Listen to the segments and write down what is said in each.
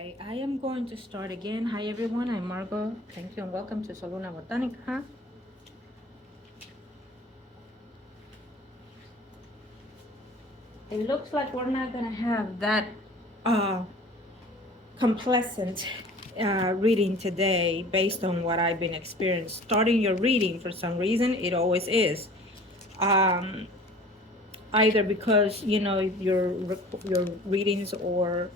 Okay, I am going to start again. Hi everyone, I'm Margot. Thank you and welcome to Soluna Botanica. It looks like we're not gonna have that uh, complacent reading today based on what I've been experiencing. Starting your reading for some reason, it always is. Um, Either because your readings or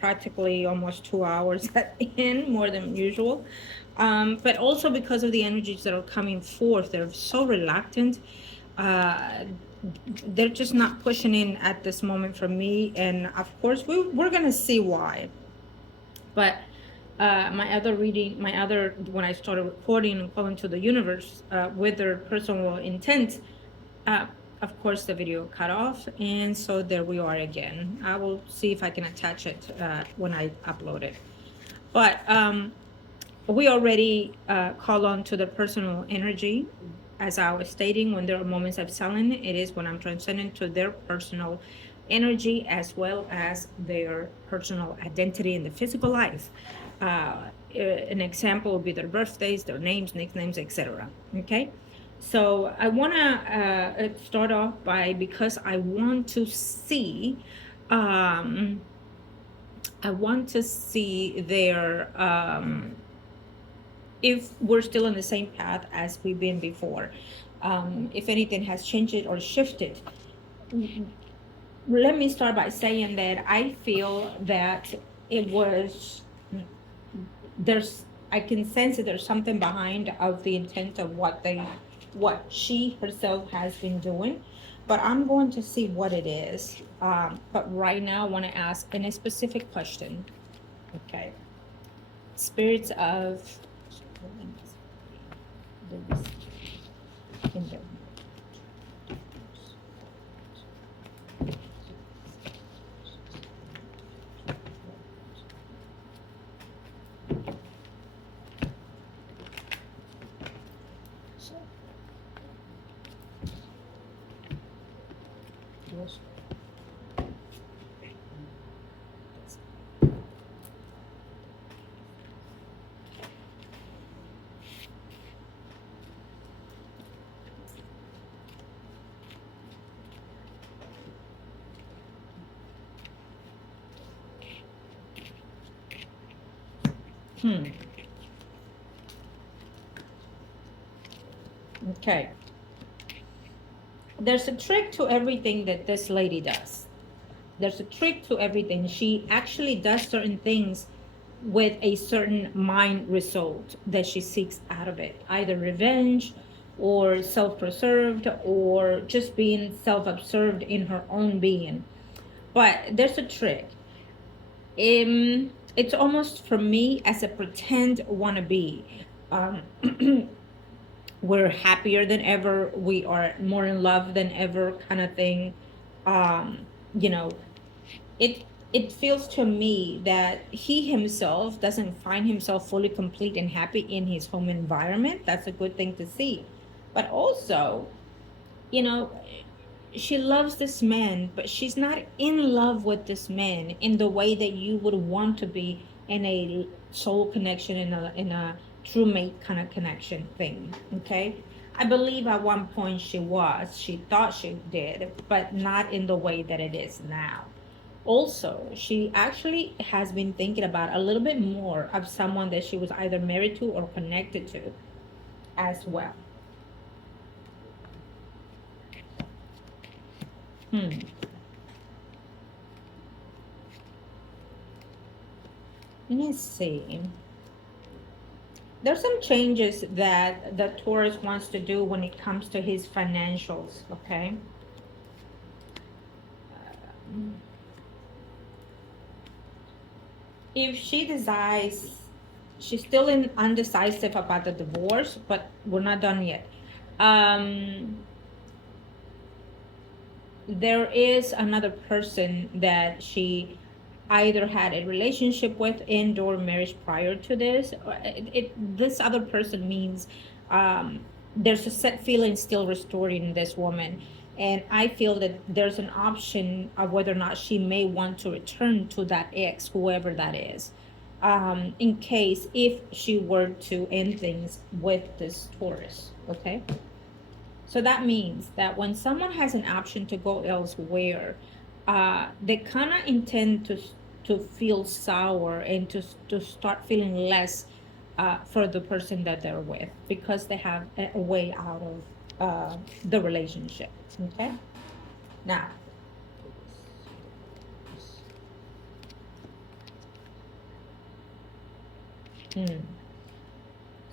practically almost 2 hours in more than usual, but also because of the energies that are coming forth. They're so reluctant. uh, they're just not pushing in at this moment for me, and of course we're gonna see why. But when I started recording and calling to the universe with their personal intent, uh, of course the video cut off, and so there we are again. I will see if I can attach it when I upload it. But we already call on to the personal energy. As I was stating, when there are moments of silence, it is when I'm transcending to their personal energy as well as their personal identity in the physical life. An example would be their birthdays, their names, nicknames, etc. Okay, so I want to start off by, because I want to see, um, their if we're still on the same path as we've been before, if anything has changed or shifted. Let me start by saying that I feel that it was there's I can sense that there's something behind of the intent of what she herself has been doing, but I'm going to see what it is. But right now I want to ask in a specific question. Okay, spirits of Okay. There's a trick to everything that this lady does. There's a trick to everything. She actually does certain things with a certain mind result that she seeks out of it, either revenge or self-preserved or just being self-absorbed in her own being. But there's a trick. It's almost for me as a pretend wannabe. Um, we're happier than ever, we are more in love than ever, kind of thing. um you know it feels to me that he himself doesn't find himself fully complete and happy in his home environment. That's a good thing to see. But also, you know she loves this man, but she's not in love with this man in the way that you would want to be in a soul connection, in a true mate kind of connection thing. Okay, I believe at one point she thought she did, but not in the way that it is now. Also, she actually has been thinking about a little bit more of someone that she was either married to or connected to as well. Hmm. Let me see. There's some changes that the Taurus wants to do when it comes to his financials, okay? If she decides, she's still undecisive about the divorce, but we're not done yet. There is another person that she either had a relationship with and or marriage prior to this. This other person means there's a set feeling still restored in this woman, And I feel that there's an option of whether or not she may want to return to that ex, whoever that is, in case if she were to end things with this Taurus. Okay. So that means that when someone has an option to go elsewhere, they kind of intend to feel sour and to start feeling less for the person that they're with because they have a way out of the relationship. Okay. Now, hmm.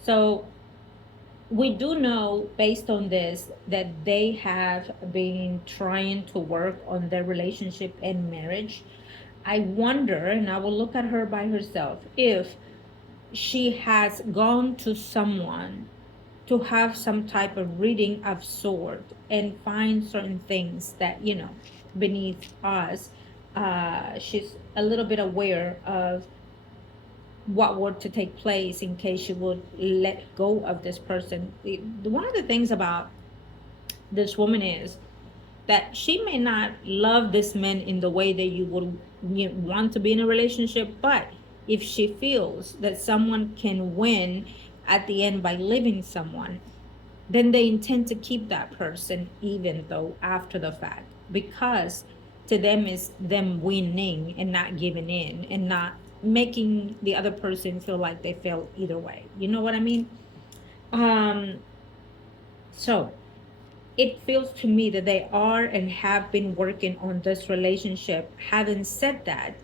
So we do know based on this that they have been trying to work on their relationship and marriage. I wonder, and I will look at her by herself, if she has gone to someone to have some type of reading of sort and find certain things that, beneath us. She's a little bit aware of what were to take place in case she would let go of this person. One of the things about this woman is that she may not love this man in the way that you would want to be in a relationship, but if she feels that someone can win at the end by leaving someone, then they intend to keep that person even though after the fact, because to them is them winning and not giving in and not making the other person feel like they failed either way. You know what I mean? um so it feels to me that they are and have been working on this relationship. Having said that,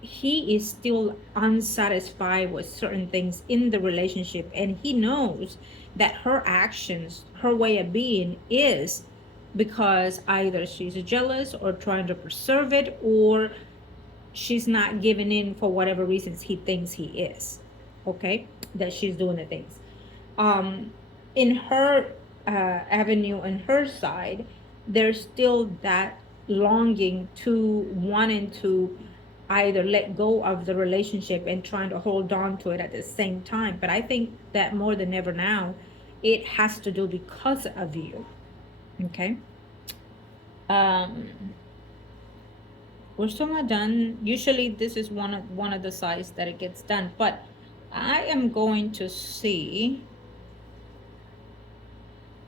he is still unsatisfied with certain things in the relationship, and he knows that her actions, her way of being is because either she's jealous or trying to preserve it, or she's not giving in for whatever reasons he thinks he is. Okay, that she's doing the things um in her avenue and her side. There's still that longing to wanting to either let go of the relationship and trying to hold on to it at the same time. But I think that more than ever now, it has to do because of you. Okay. um we're still not done. Usually this is one of the sides that it gets done, but I am going to see.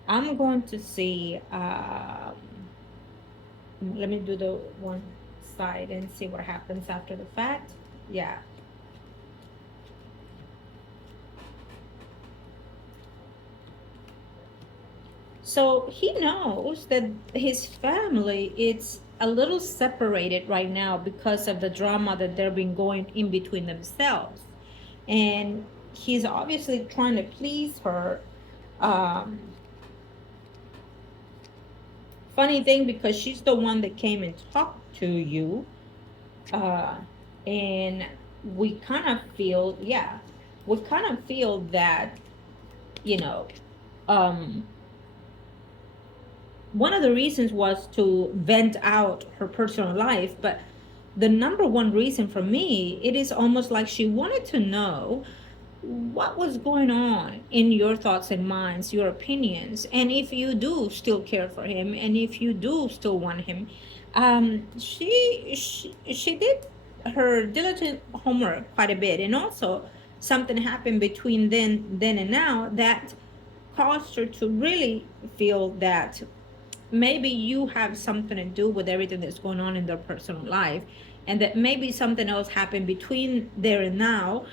I'm going to see. Let me do the one side and see what happens after the fact. Yeah. So he knows that his family is a little separated right now because of the drama that they've been going in between themselves. And he's obviously trying to please her. Um, Funny thing, because she's the one that came and talked to you. Uh, and we kind of feel, yeah, we kind of feel that, you know, um, one of the reasons was to vent out her personal life, but the number one reason for me, it is almost like she wanted to know what was going on in your thoughts and minds, your opinions, and if you do still care for him, and if you do still want him. She did her diligent homework quite a bit, and also something happened between then and now that caused her to really feel that maybe you have something to do with everything that's going on in their personal life, and that maybe something else happened between there and now,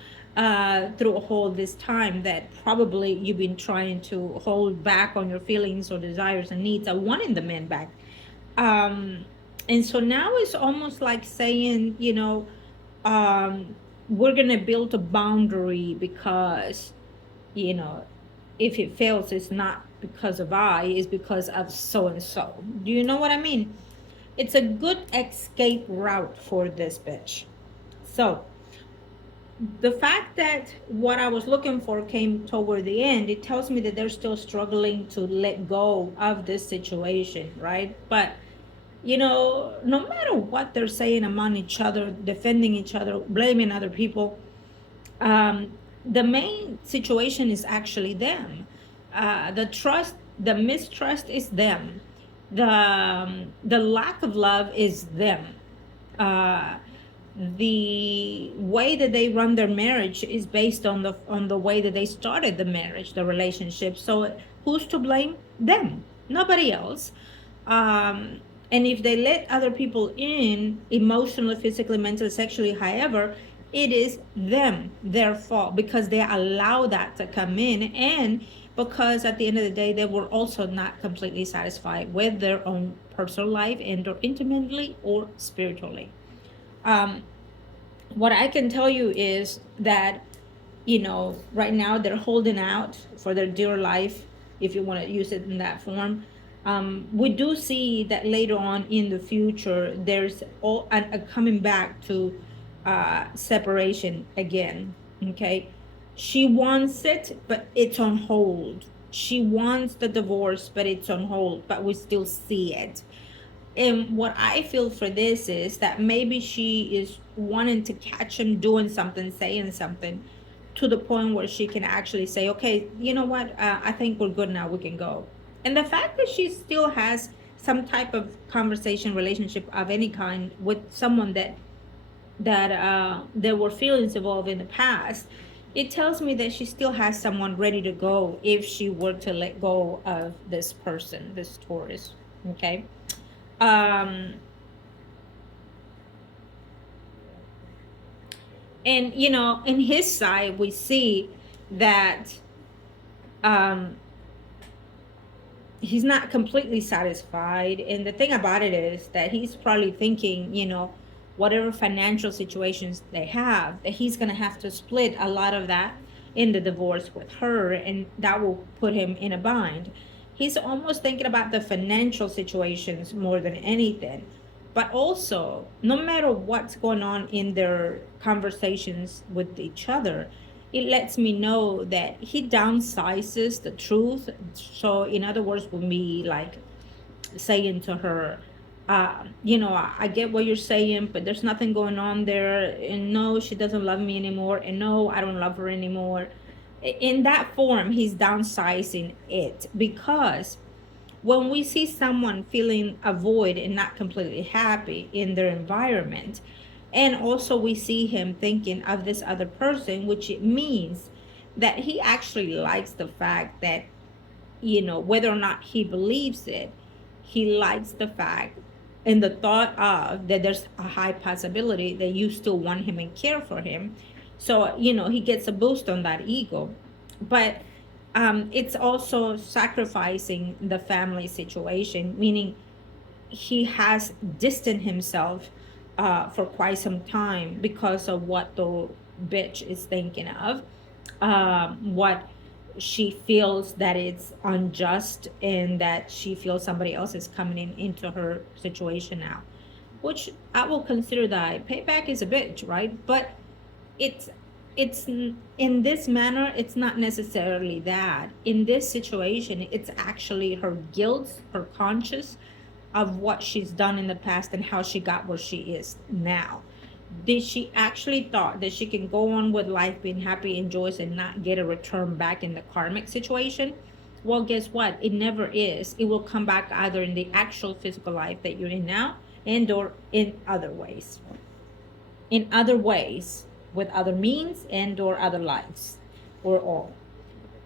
through a whole this time, that probably you've been trying to hold back on your feelings or desires and needs of wanting the man back. um and so now it's almost like saying, um we're gonna build a boundary because, you know if it fails, it's not because of I, it's because of so and so. Do you know what I mean? It's a good escape route for this bitch. So the fact that what I was looking for came toward the end, it tells me that they're still struggling to let go of this situation, right? But no matter what they're saying among each other, defending each other, blaming other people, um, the main situation is actually them. The mistrust is them. The lack of love is them. uh, the way that they run their marriage is based on the way that they started the marriage, the relationship. So who's to blame? Them, nobody else. um, and if they let other people in, emotionally, physically, mentally, sexually, however, it is them, their fault, because they allow that to come in, and because at the end of the day they were also not completely satisfied with their own personal life, and or intimately or spiritually. um, what I can tell you is that, right now they're holding out for their dear life, if you want to use it in that form. We do see that later on in the future, there's all a coming back to separation again. Okay. She wants it, but it's on hold. She wants the divorce, but it's on hold, but we still see it. And what I feel for this is that maybe she is wanting to catch him doing something, saying something, to the point where she can actually say, okay, you know what? I think we're good now. We can go. And the fact that she still has some type of conversation, relationship of any kind with someone that there were feelings involved in the past, it tells me that she still has someone ready to go if she were to let go of this person, this Taurus. Okay. um and in his side we see that um he's not completely satisfied, and the thing about it is that he's probably thinking, whatever financial situations they have, that he's going to have to split a lot of that in the divorce with her, and that will put him in a bind. He's almost thinking about the financial situations more than anything. But also, no matter what's going on in their conversations with each other, it lets me know that he downsizes the truth. So, in other words, would be like saying to her, I get what you're saying, but there's nothing going on there. And no, she doesn't love me anymore. And no, I don't love her anymore. In that form, he's downsizing it, because when we see someone feeling a void and not completely happy in their environment, and also we see him thinking of this other person, which it means that he actually likes the fact that, whether or not he believes it, he likes the fact and the thought of that there's a high possibility that you still want him and care for him. So, he gets a boost on that ego. But it's also sacrificing the family situation, meaning he has distanced himself for quite some time because of what the bitch is thinking of, what she feels that it's unjust, and that she feels somebody else is coming into her situation now, which I will consider that payback is a bitch, right? But it's in this manner, it's not necessarily that. In this situation, it's actually her guilt, her conscience of what she's done in the past and how she got where she is now. Did she actually thought that she can go on with life being happy and joyous and not get a return back in the karmic situation? Well, guess what? It never is. It will come back either in the actual physical life that you're in now, and or in other ways. In other ways, with other means and or other lives, or all.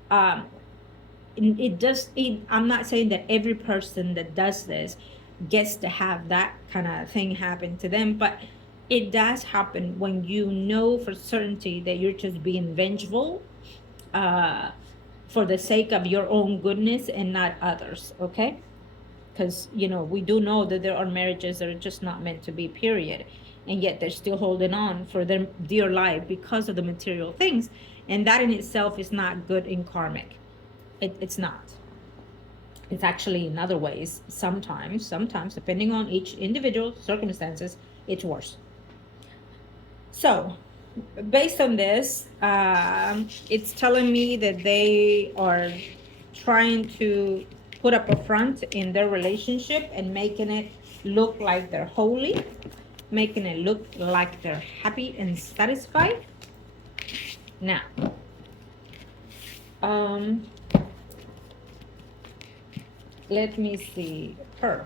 Um, I'm not saying that every person that does this gets to have that kind of thing happen to them, but it does happen when you know for certainty that you're just being vengeful, uh, for the sake of your own goodness and not others. Okay. Because we do know that there are marriages that are just not meant to be, period, and yet they're still holding on for their dear life because of the material things, and that in itself is not good in karmic. It's not. It's actually in other ways, sometimes depending on each individual circumstances, it's worse. So based on this, it's telling me that they are trying to put up a front in their relationship and making it look like they're holy, making it look like they're happy and satisfied. Now, um, Let me see her.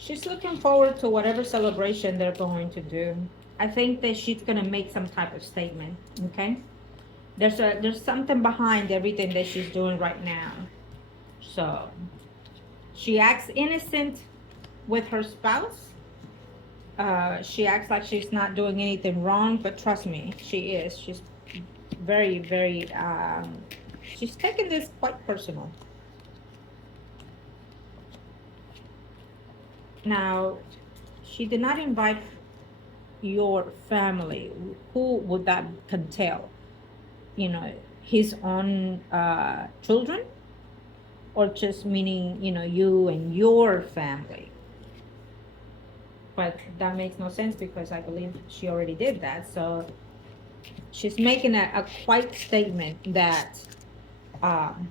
She's looking forward to whatever celebration they're going to do. I think that she's gonna make some type of statement. Okay, there's something behind everything that she's doing right now. So she acts innocent with her spouse. She acts like she's not doing anything wrong, but trust me, she is. She's very, very. She's taking this quite personal. Now, she did not invite your family. Who would that entail? You know, his own children, or just meaning, you and your family. But that makes no sense because I believe she already did that. So she's making a quiet statement that um,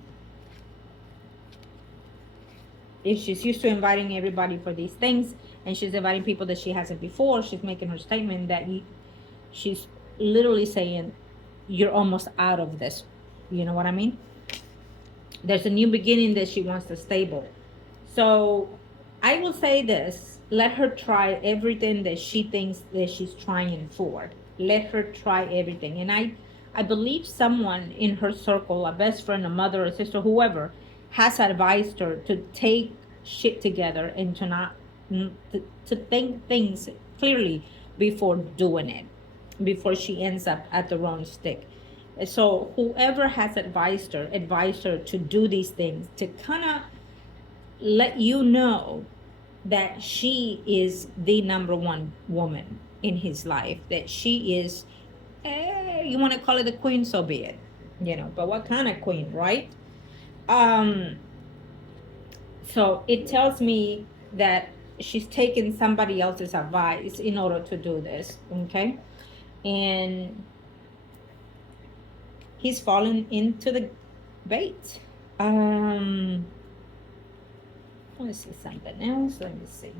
if she's used to inviting everybody for these things and she's inviting people that she hasn't before, she's making her statement that she's literally saying, you're almost out of this. You know what I mean? There's a new beginning that she wants to stable. So I will say this, let her try everything that she thinks that she's trying for. Let her try everything. And I believe someone in her circle, a best friend, a mother, a sister, whoever, has advised her to take shit together and to not to think things clearly before doing it, before she ends up at the wrong stick. So whoever has advised her to do these things, to kind of let you know that she is the number one woman in his life, that she is, you want to call it the queen, so be it, but what kind of queen, right? um so it tells me that she's taking somebody else's advice in order to do this. Okay, and he's fallen into the bait. Let me see something else. Let me see.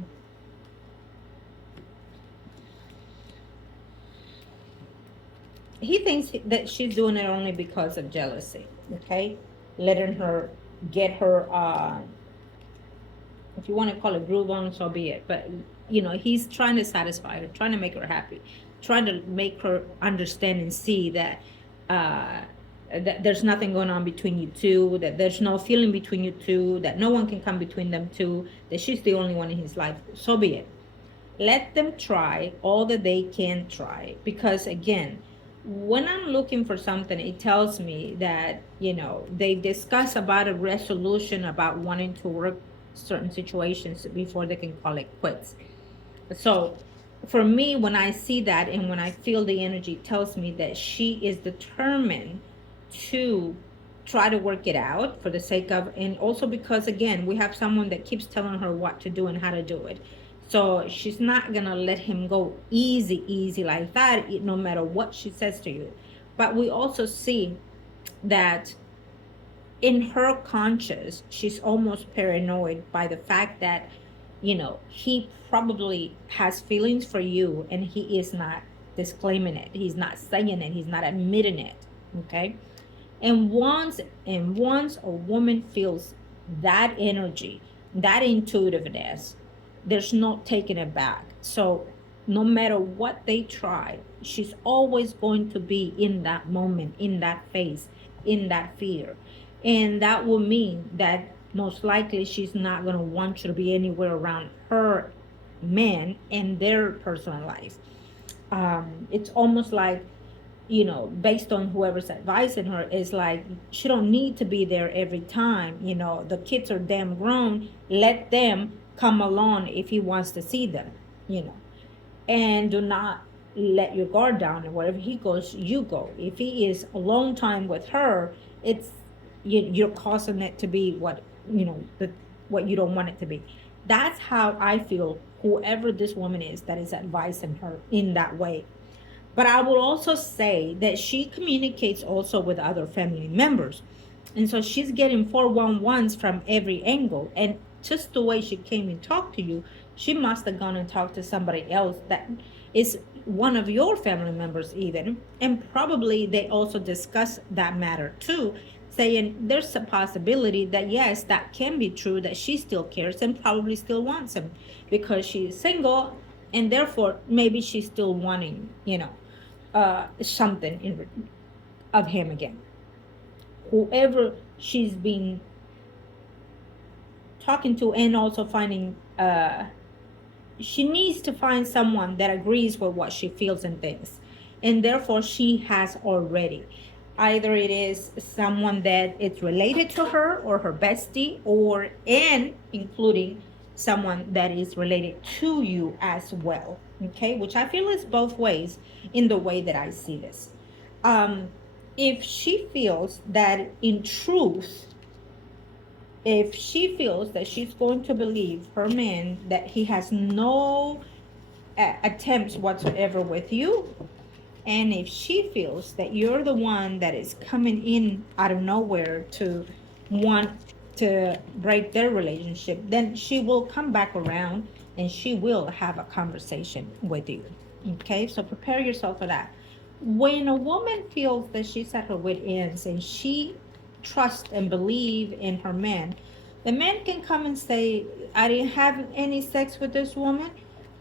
He thinks that she's doing it only because of jealousy. Okay, letting her get her. If you want to call it groove on, so be it. But he's trying to satisfy her, trying to make her happy, trying to make her understand and see that that there's nothing going on between you two, that there's no feeling between you two, that no one can come between them two, that she's the only one in his life. So be it. Let them try all that they can try, because again, when I'm looking for something, it tells me that they discuss about a resolution, about wanting to work certain situations before they can call it quits. So for me, when I see that and when I feel the energy, it tells me that she is determined to try to work it out for the sake of, and also because again, we have someone that keeps telling her what to do and how to do it. So she's not gonna let him go easy like that, no matter what she says to you. But we also see that in her conscious, she's almost paranoid by the fact that he probably has feelings for you and he is not disclaiming it, he's not saying it, he's not admitting it. Okay, and once a woman feels that energy, that intuitiveness, there's no taking it back. So no matter what they try, she's always going to be in that moment, in that phase, in that fear. And that will mean that most likely she's not going to want you to be anywhere around her men and their personal life. It's almost like, based on whoever's advising her, is like she don't need to be there every time. The kids are damn grown. Let them come along if he wants to see them, you know, and do not let your guard down. And wherever he goes, you go. If he is a long time with her, it's you're causing it to be what what you don't want it to be. That's how I feel, whoever this woman is that is advising her in that way. But I will also say that she communicates also with other family members. And so she's getting 411s from every angle. And just the way she came and talked to you, she must have gone and talked to somebody else that is one of your family members, even. And probably they also discuss that matter too, saying there's a possibility that yes, that can be true, that she still cares and probably still wants him because she's single, and therefore maybe she's still wanting, something of him again. Whoever she's been talking to, and also finding, she needs to find someone that agrees with what she feels and thinks, and therefore she has already, either it is someone that it's related to her or her bestie, or and including someone that is related to you as well. Okay, which I feel is both ways in the way that I see this. um if she feels that in truth, if she feels that she's going to believe her man, that he has no attempts whatsoever with you, and if she feels that you're the one that is coming in out of nowhere to want to break their relationship, then she will come back around and she will have a conversation with you. Okay, so prepare yourself for that. When a woman feels that she's at her wit ends and she trusts and believe in her man, the man can come and say, I didn't have any sex with this woman,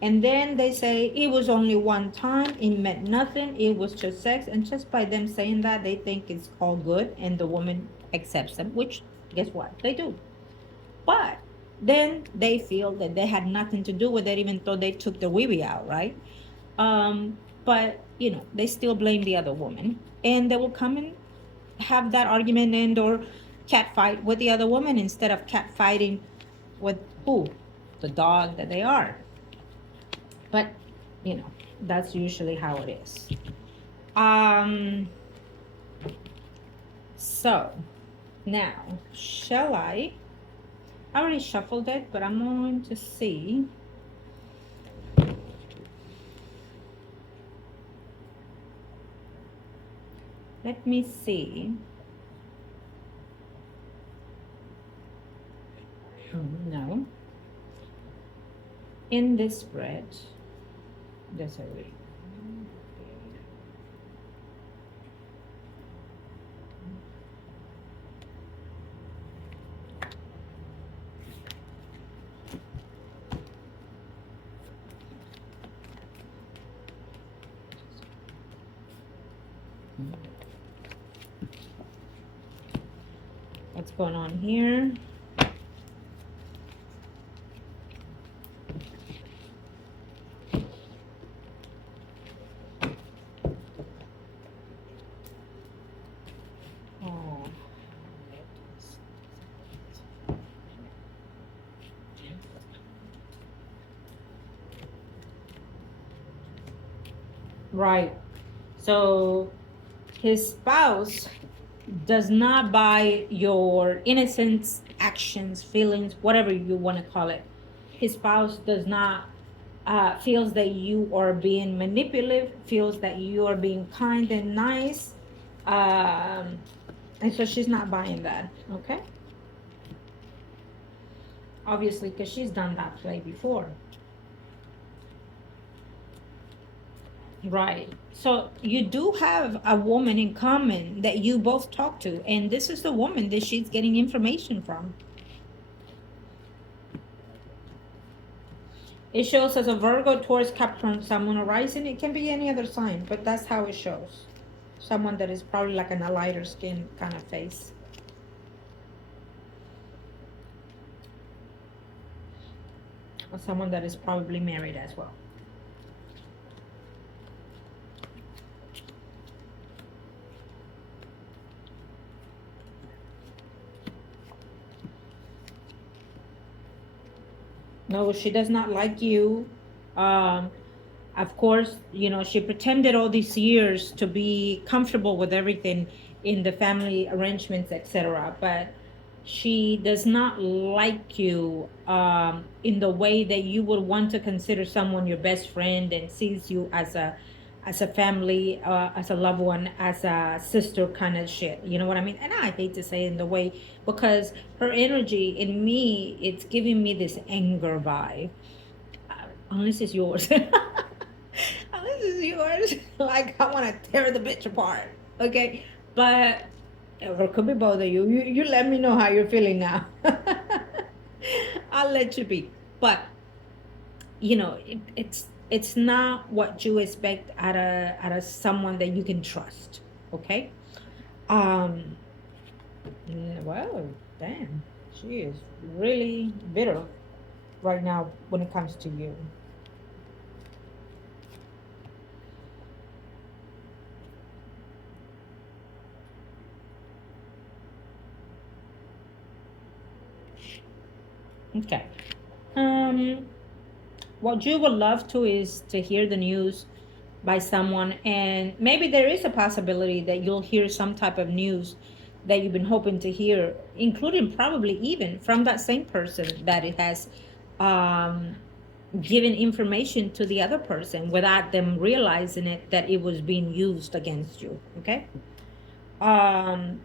and then they say it was only one time, it meant nothing, it was just sex. And just by them saying that, they think it's all good and the woman accepts them, which guess what? They do. But then they feel that they had nothing to do with it, even though they took the wee out, right? But they still blame the other woman, and they will come and have that argument and or cat fight with the other woman instead of cat fighting with who? The dog that they are. But that's usually how it is. So now, shall I already shuffled it, but I'm going to see. Let me see. No. In this spread, there's a way. What's going on here? Right. So his spouse does not buy your innocence, actions, feelings, whatever you want to call it. His spouse does not feels that you are being manipulative, feels that you are being kind and nice, and so she's not buying that. Okay. Obviously, because she's done that play before. Right. So you do have a woman in common that you both talk to, and this is the woman that she's getting information from. It shows as a Virgo, Taurus, Capricorn, Sun, Moon, or Rising. It can be any other sign, but that's how it shows. Someone that is probably like in a lighter skin kind of face. Or someone that is probably married as well. No, she does not like you. Of course, she pretended all these years to be comfortable with everything in the family arrangements, etc. But She does not like you in the way that you would want to consider someone your best friend, and sees you as a family, as a loved one, as a sister kind of shit. You know what I mean? And I hate to say it in the way, because her energy in me, it's giving me this anger vibe. Unless it's yours. Unless it's yours. Like, I want to tear the bitch apart. Okay. But or it could be both of you. You let me know how you're feeling now. I'll let you be. But it's not what you expect out of someone that you can trust. Okay. Um. Well, damn. She is really bitter right now when it comes to you. Okay. Um. What you would love to is to hear the news by someone, and maybe there is a possibility that you'll hear some type of news that you've been hoping to hear, including probably even from that same person that it has um, given information to the other person without them realizing it, that it was being used against you. Okay. In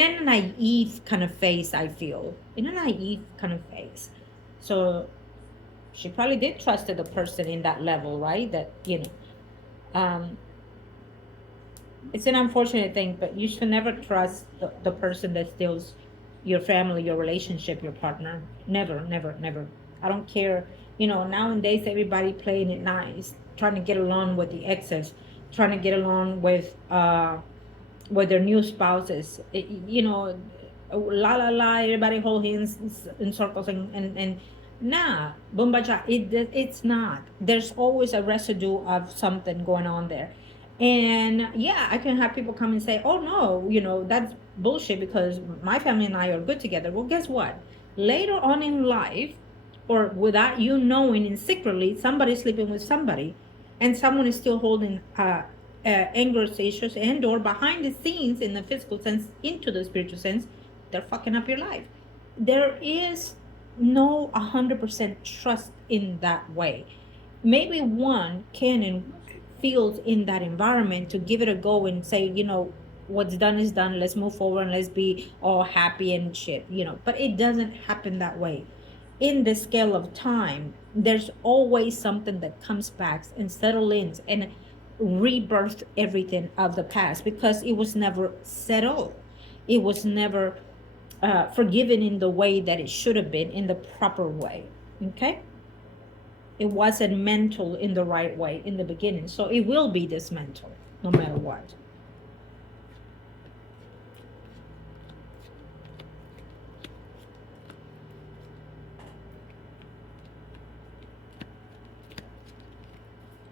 a naive kind of phase, I feel in a naive kind of phase. So she probably did trust the person in that level, right? That um, it's an unfortunate thing, but you should never trust the person that steals your family, your relationship, your partner. Never, never, never. I don't care. Nowadays everybody playing it nice, trying to get along with the exes, trying to get along with their new spouses. La la la, everybody hold hands in circles, and nah, bumbaja. It's not. There's always a residue of something going on there. And yeah, I can have people come and say, oh no, that's bullshit because my family and I are good together. Well, guess what? Later on in life, or without you knowing, and secretly, somebody's sleeping with somebody, and someone is still holding anger issues, and or behind the scenes, in the physical sense into the spiritual sense, they're fucking up your life. There is no 100% trust in that way. Maybe one can and feels in that environment to give it a go and say, what's done is done, let's move forward and let's be all happy and shit, but it doesn't happen that way. In the scale of time, there's always something that comes back and settles in and rebirth everything of the past, because it was never settled. It was never forgiven in the way that it should have been, in the proper way. Okay. It wasn't mental in the right way in the beginning, so it will be dismantled no matter what.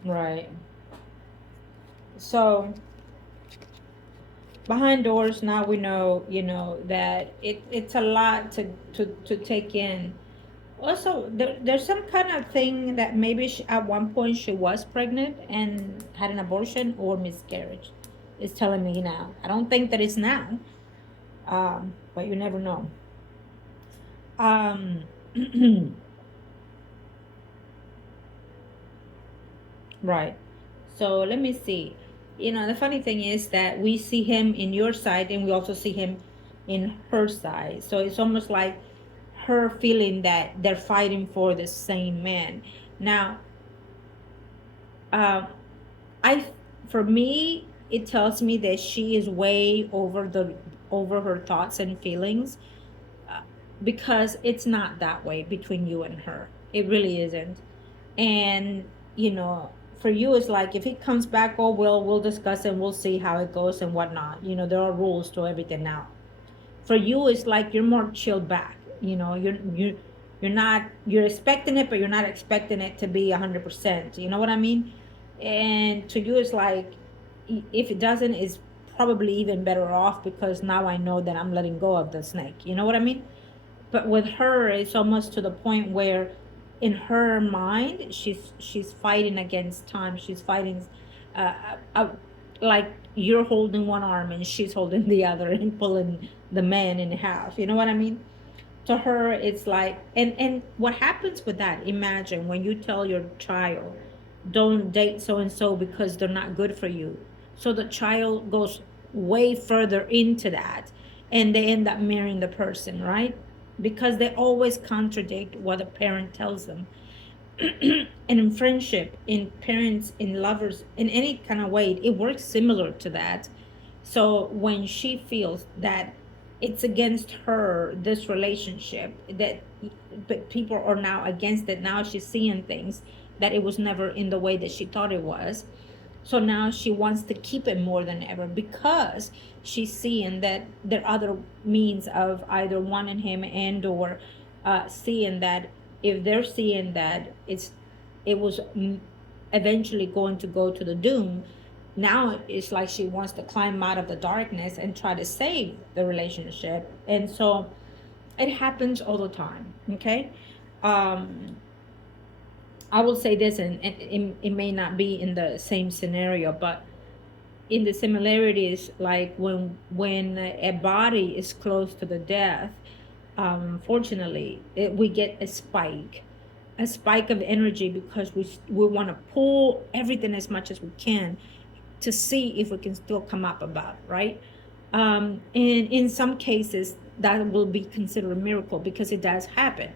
Right. So behind doors, now we know, that it's a lot to take in. Also, there's some kind of thing that maybe at one point she was pregnant and had an abortion or miscarriage. It's telling me now. I don't think that it's now, but you never know. Um, right. So let me see. The funny thing is that we see him in your side and we also see him in her side. So it's almost like her feeling that they're fighting for the same man. Now, um, I for me, it tells me that she is way over her thoughts and feelings, uh, because it's not that way between you and her. It really isn't. And for you, it's like, if it comes back, oh, we'll discuss and we'll see how it goes and whatnot. There are rules to everything now. For you, it's like you're more chilled back. You're not, you're expecting it, but you're not expecting it to be 100%. You know what I mean? And to you, it's like, if it doesn't, it's probably even better off, because now I know that I'm letting go of the snake. You know what I mean? But with her, it's almost to the point where in her mind, she's fighting against time. She's fighting uh, uh, like you're holding one arm and she's holding the other and pulling the man in half. You know what I mean? To her, it's like, and what happens with that? Imagine when you tell your child, don't date so and so because they're not good for you. So the child goes way further into that, and they end up marrying the person, right? Because they always contradict what the parent tells them. And in friendship, in parents, in lovers, in any kind of way, it works similar to that. So when she feels that it's against her, this relationship, that but people are now against it, now she's seeing things that it was never in the way that she thought it was. So now she wants to keep it more than ever because she's seeing that there are other means of either wanting him and or seeing that if they're seeing that it was eventually going to go to the doom. Now it's like she wants to climb out of the darkness and try to save the relationship. And so it happens all the time. Okay. um I will say this, and it may not be in the same scenario, but in the similarities, like when a body is close to the death, fortunately, we get a spike of energy because we want to pull everything as much as we can to see if we can still come up above, right? And in some cases, that will be considered a miracle because it does happen.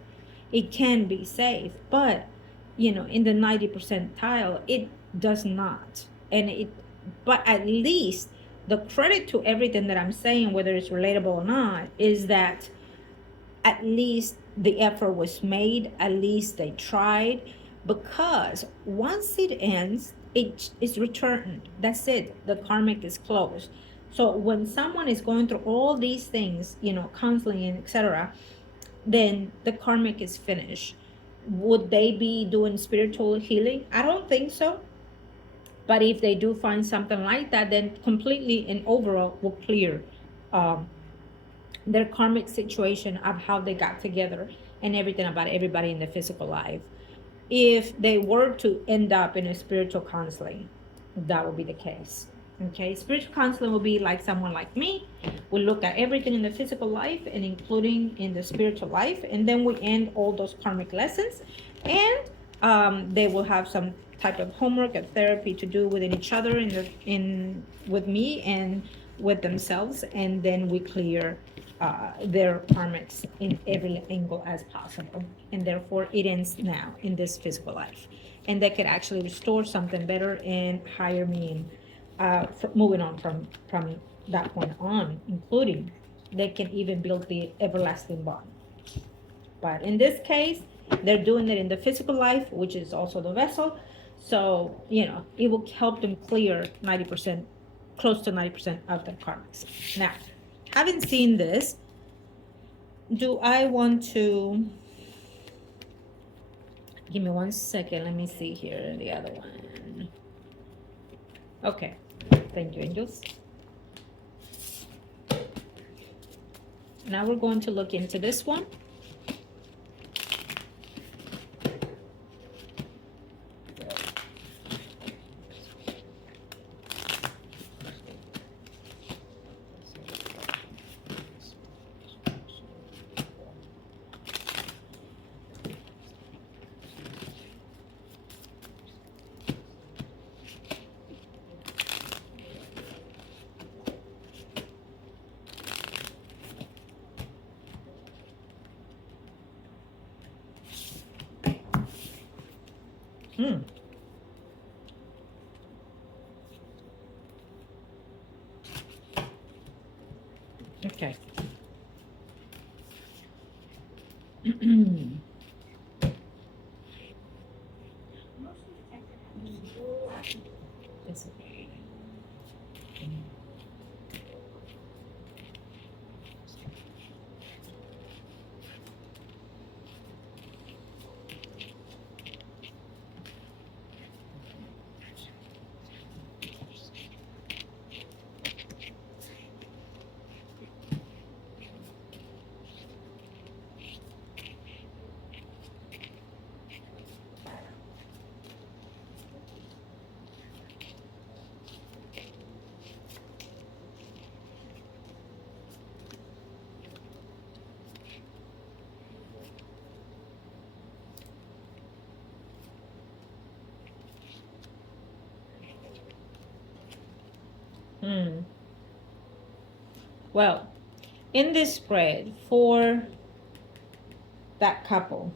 It can be safe, but in the 90 percentile, it does not. And but at least the credit to everything that I'm saying, whether it's relatable or not, is that at least the effort was made, at least they tried, because once it ends, it is returned. That's it. The karmic is closed. So when someone is going through all these things, counseling and etc., then the karmic is finished. Would they be doing spiritual healing? I don't think so. But if they do find something like that, then completely and overall will clear um, their karmic situation of how they got together and everything about everybody in the physical life. If they were to end up in a spiritual counseling, that would be the case. Okay, spiritual counseling will be like someone like me. We look at everything in the physical life and including in the spiritual life, and then we end all those karmic lessons, and they will have some type of homework or therapy to do within each other in with me and with themselves, and then we clear their karmics in every angle as possible, and therefore it ends now in this physical life, and they could actually restore something better and higher meaning, moving on from that point on, including they can even build the everlasting bond. But in this case, they're doing it in the physical life, which is also the vessel. So, it will help them clear 90%, close to 90% of their karmas. Now, having seen this, do I want to give me 1 second? Let me see here the other one. Okay, thank you, angels. Now we're going to look into this one. Okay. It's okay. Well, in this spread for that couple,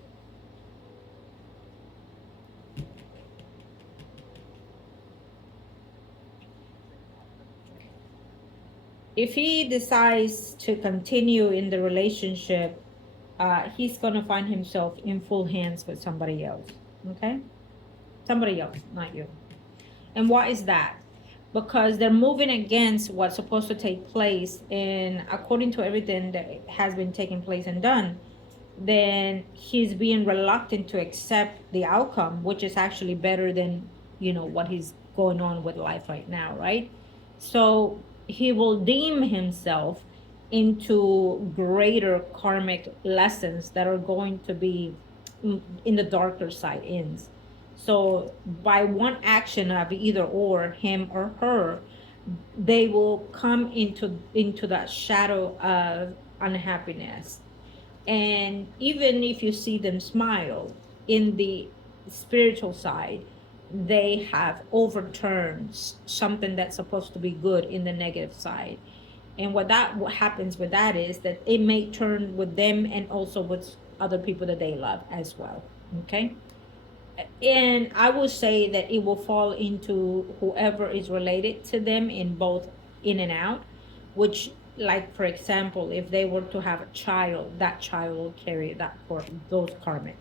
if he decides to continue in the relationship, he's gonna find himself in full hands with somebody else. Okay, somebody else, not you. And why is that? Because they're moving against what's supposed to take place, and according to everything that has been taking place and done, then he's being reluctant to accept the outcome, which is actually better than, what he's going on with life right now, right? So he will deem himself into greater karmic lessons that are going to be in the darker side ends. So by one action of either or him or her, they will come into that shadow of unhappiness. And even if you see them smile in the spiritual side, they have overturned something that's supposed to be good in the negative side. And what happens with that is that it may turn with them and also with other people that they love as well. Okay. And I will say that it will fall into whoever is related to them in both in and out, which, like for example, if they were to have a child, that child will carry those karmics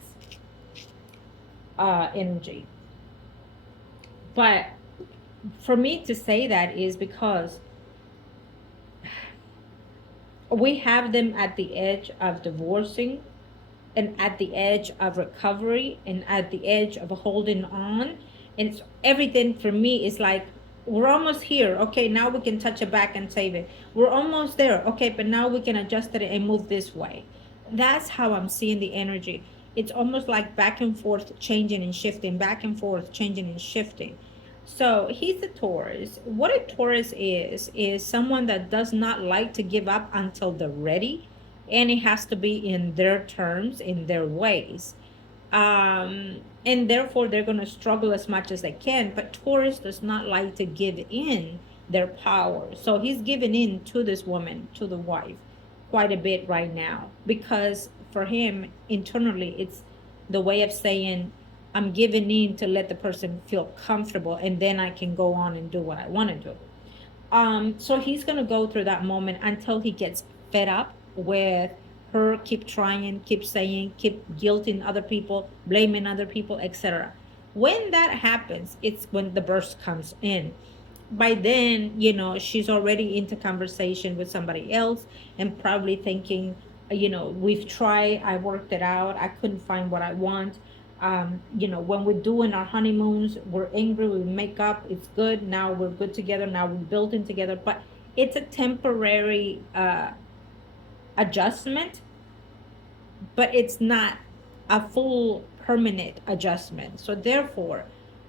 energy. But for me to say that is because we have them at the edge of divorcing and at the edge of recovery and at the edge of holding on. And it's everything for me is like, we're almost here. Okay, now we can touch it back and save it. We're almost there. Okay, but now we can adjust it and move this way. That's how I'm seeing the energy. It's almost like back and forth, changing and shifting, back and forth, changing and shifting. So he's a Taurus. What a Taurus is someone that does not like to give up until they're ready, and it has to be in their terms, in their ways. And therefore they're going to struggle as much as they can. But Taurus does not like to give in their power. So he's giving in to this woman, to the wife, quite a bit right now, because for him internally it's the way of saying, I'm giving in to let the person feel comfortable, and then I can go on and do what I want to do. So he's gonna go through that moment until he gets fed up with her keep trying, keep saying, keep guilting other people, blaming other people, etc. When that happens, it's when the burst comes in. By then, she's already into conversation with somebody else and probably thinking, we've tried, I worked it out, I couldn't find what I want. When we're doing our honeymoons, we're angry, we make up, it's good, now we're good together, now we're building together. But it's a temporary adjustment, but it's not a full permanent adjustment. So therefore,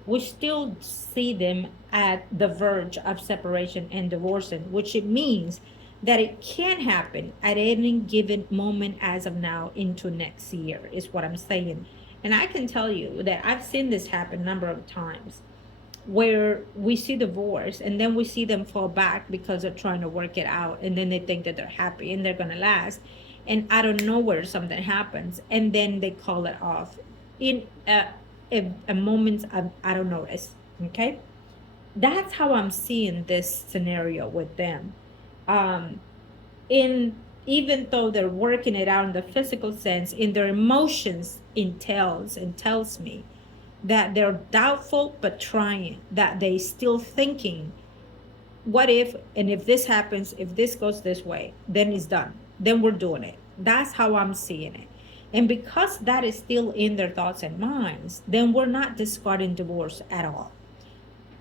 we still see them at the verge of separation and divorcing, which it means that it can happen at any given moment as of now into next year, is what I'm saying. And I can tell you that I've seen this happen a number of times where we see divorce and then we see them fall back because they're trying to work it out, and then they think that they're happy and they're going to last, and out of nowhere something happens and then they call it off in a moment of I don't notice. Okay, that's how I'm seeing this scenario with them. In Even though they're working it out in the physical sense, in their emotions tells me that they're doubtful but trying, that they still thinking, what if, and if this happens, if this goes this way, then it's done, then we're doing it. That's how I'm seeing it. And because that is still in their thoughts and minds, then we're not discarding divorce at all.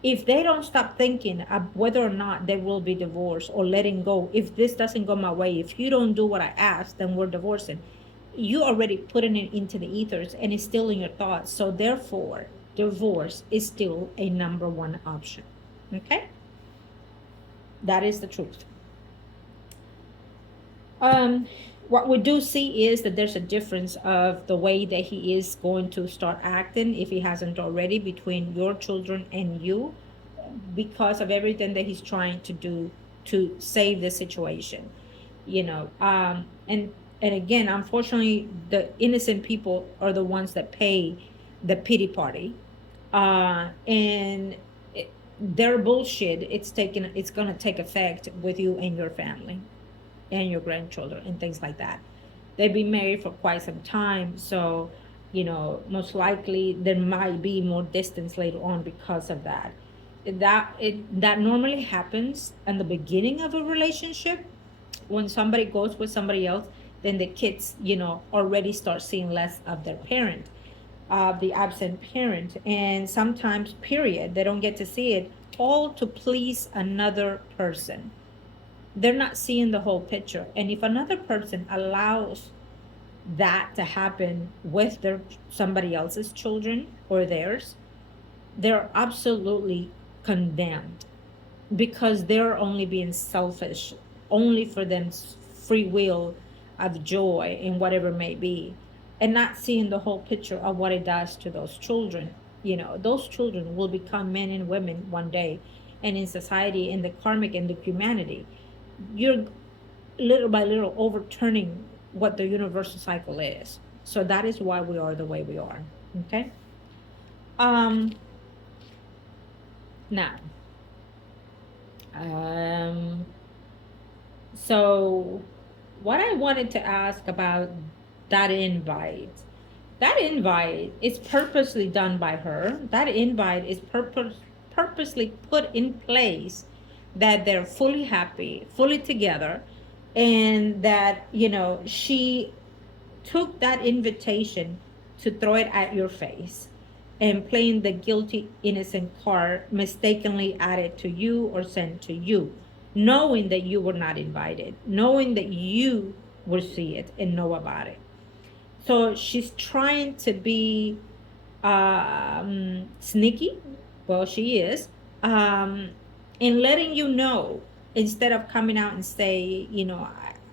If they don't stop thinking of whether or not they will be divorced or letting go, if this doesn't go my way, if you don't do what I asked, then we're divorcing. You already putting it into the ethers and it's still in your thoughts. So therefore, divorce is still a number one option. Okay? That is the truth. What we do see is that there's a difference of the way that he is going to start acting, if he hasn't already, between your children and you, because of everything that he's trying to do to save the situation, you know. And again, unfortunately, the innocent people are the ones that pay the pity party. And their bullshit, it's gonna take effect with you and your family and your grandchildren and things like that. They've been married for quite some time, so most likely there might be more distance later on because of that. That normally happens in the beginning of a relationship. When somebody goes with somebody else, then the kids already start seeing less of their parent, the absent parent. And sometimes, period, they don't get to see it, all to please another person. They're not seeing the whole picture. And if another person allows that to happen with their somebody else's children or theirs, they're absolutely condemned, because they're only being selfish, only for them free will of joy and whatever it may be, and not seeing the whole picture of what it does to those children. Those children will become men and women one day, and in society, in the karmic and the humanity, you're little by little overturning what the universal cycle is. So that is why we are the way we are. Okay. um Now, um so what I wanted to ask about that invite, that invite is purposely done by her. That invite is purposely put in place, that they're fully happy, fully together, and that she took that invitation to throw it at your face, and playing the guilty innocent card, mistakenly added to you or sent to you, knowing that you were not invited, knowing that you will see it and know about it. So she's trying to be sneaky. Well, she is. In letting you know, instead of coming out and say,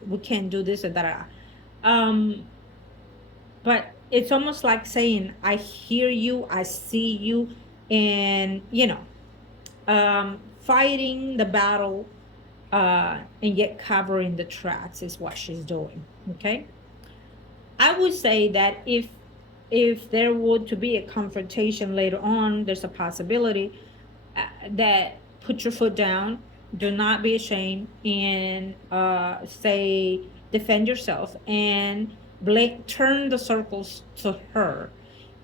we can't do this or that. But it's almost like saying, I hear you, I see you, and fighting the battle, and yet covering the tracks is what she's doing. Okay. I would say that if there were to be a confrontation later on, there's a possibility, that put your foot down, do not be ashamed, and say, defend yourself, and turn the circles to her,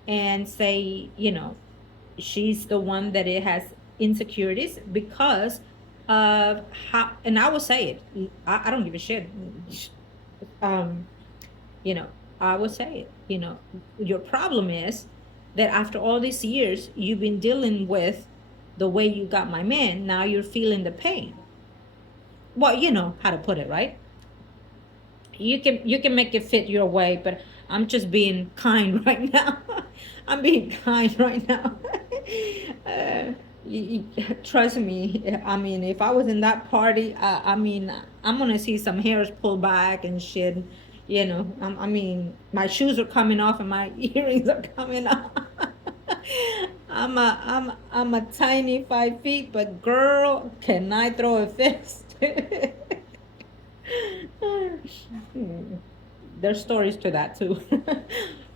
and say, she's the one that it has insecurities because of how. And I will say it. I don't give a shit. Um, you know, I would say it. Your problem is that after all these years you've been dealing with the way you got my man, now you're feeling the pain. Well, you know how to put it, right? You can make it fit your way, but I'm just being kind right now. I'm being kind right now. Trust me. I mean, if I was in that party, I mean, I'm gonna see some hairs pull back and shit. I mean, my shoes are coming off and my earrings are coming off. I'm a tiny 5 feet, but girl, can I throw a fist? There's stories to that too.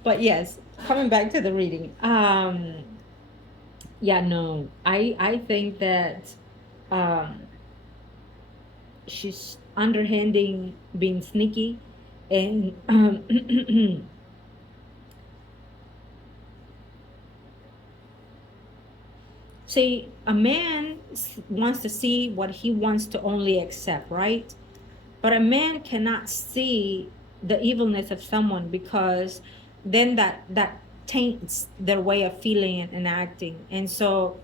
But yes, coming back to the reading. Yeah, no, I think that um she's underhanding, being sneaky, and see, a man wants to see what he wants to only accept, right? But a man cannot see the evilness of someone, because then that taints their way of feeling and acting. And so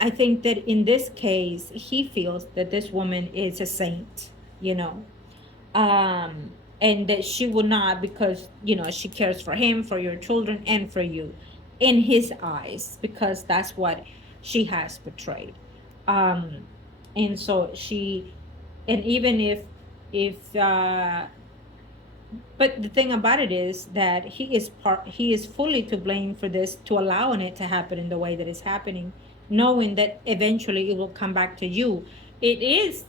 I think that in this case, he feels that this woman is a saint, you know, and that she will not, because she cares for him, for your children, and for you, in his eyes, because that's what she has portrayed. um and so she, and even if but the thing about it is that he is fully to blame for this, to allowing it to happen in the way that it's happening, knowing that eventually it will come back to you. It is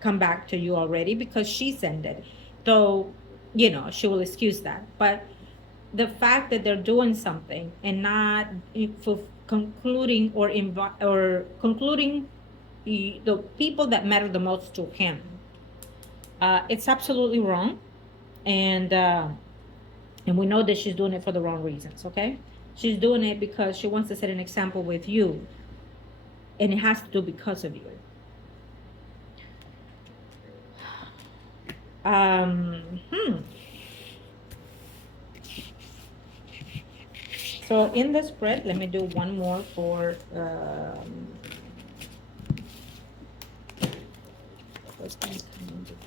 come back to you already because she sent it. So, you know, she will excuse that. But the fact that they're doing something and not for concluding or concluding the people that matter the most to him, it's absolutely wrong. And we know that she's doing it for the wrong reasons. Okay, she's doing it because she wants to set an example with you, and it has to do because of you. um hmm. So in the spread, let me do one more for what's going to come in between.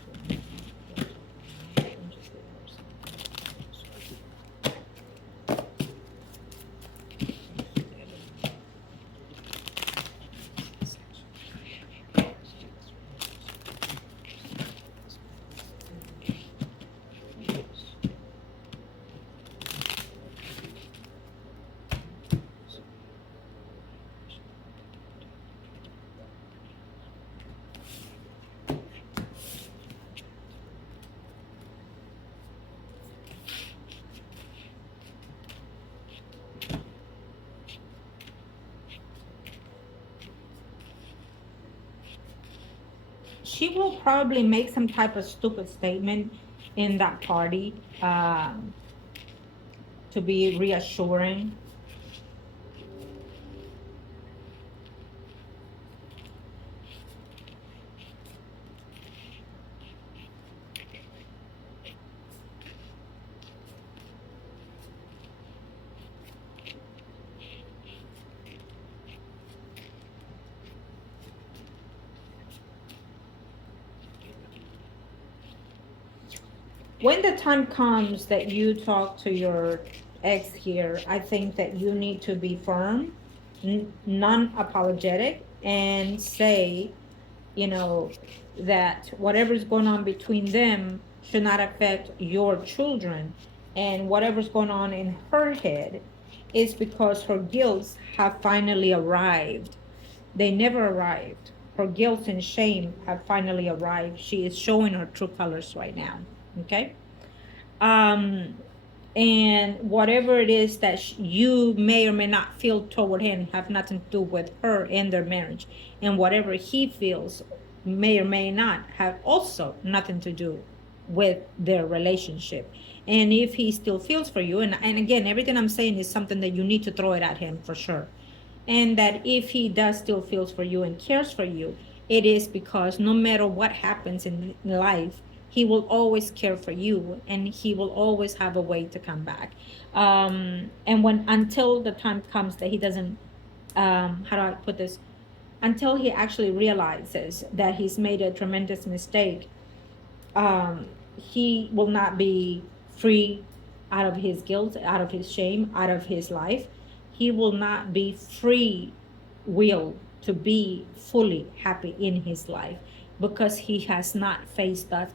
She will probably make some type of stupid statement in that party, to be reassuring. When the time comes that you talk to your ex here, I think that you need to be firm, non-apologetic, and say, you know, that whatever's going on between them should not affect your children. And whatever's going on in her head is because her guilt have finally arrived. They never arrived. Her guilt and shame have finally arrived. She is showing her true colors right now. Okay. um and whatever it is that you may or may not feel toward him have nothing to do with her and their marriage, and whatever he feels may or may not have also nothing to do with their relationship. And if he still feels for you, and again, everything I'm saying is something that you need to throw it at him for sure, and that if he does still feels for you and cares for you, it is because no matter what happens in life, he will always care for you, and he will always have a way to come back. And when until the time comes that he doesn't, how do I put this, until he actually realizes that he's made a tremendous mistake, he will not be free out of his guilt, out of his shame, out of his life. He will not be free will to be fully happy in his life because he has not faced that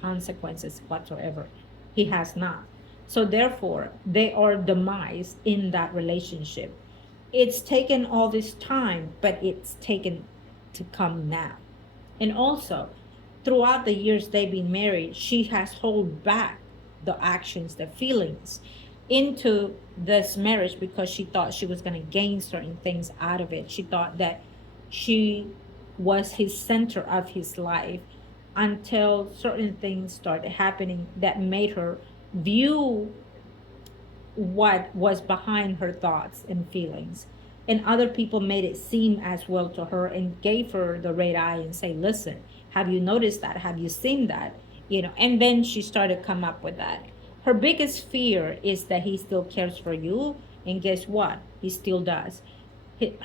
consequences whatsoever. He has not. So therefore, they are demise in that relationship. It's taken all this time, but it's taken to come now. And also, throughout the years they've been married, she has held back the actions, the feelings into this marriage because she thought she was going to gain certain things out of it. She thought that she was his center of his life until certain things started happening that made her view what was behind her thoughts and feelings. And other people made it seem as well to her and gave her the red eye and say, listen, have you noticed that? Have you seen that? You know, and then she started come up with that. Her biggest fear is that he still cares for you. And guess what? He still does.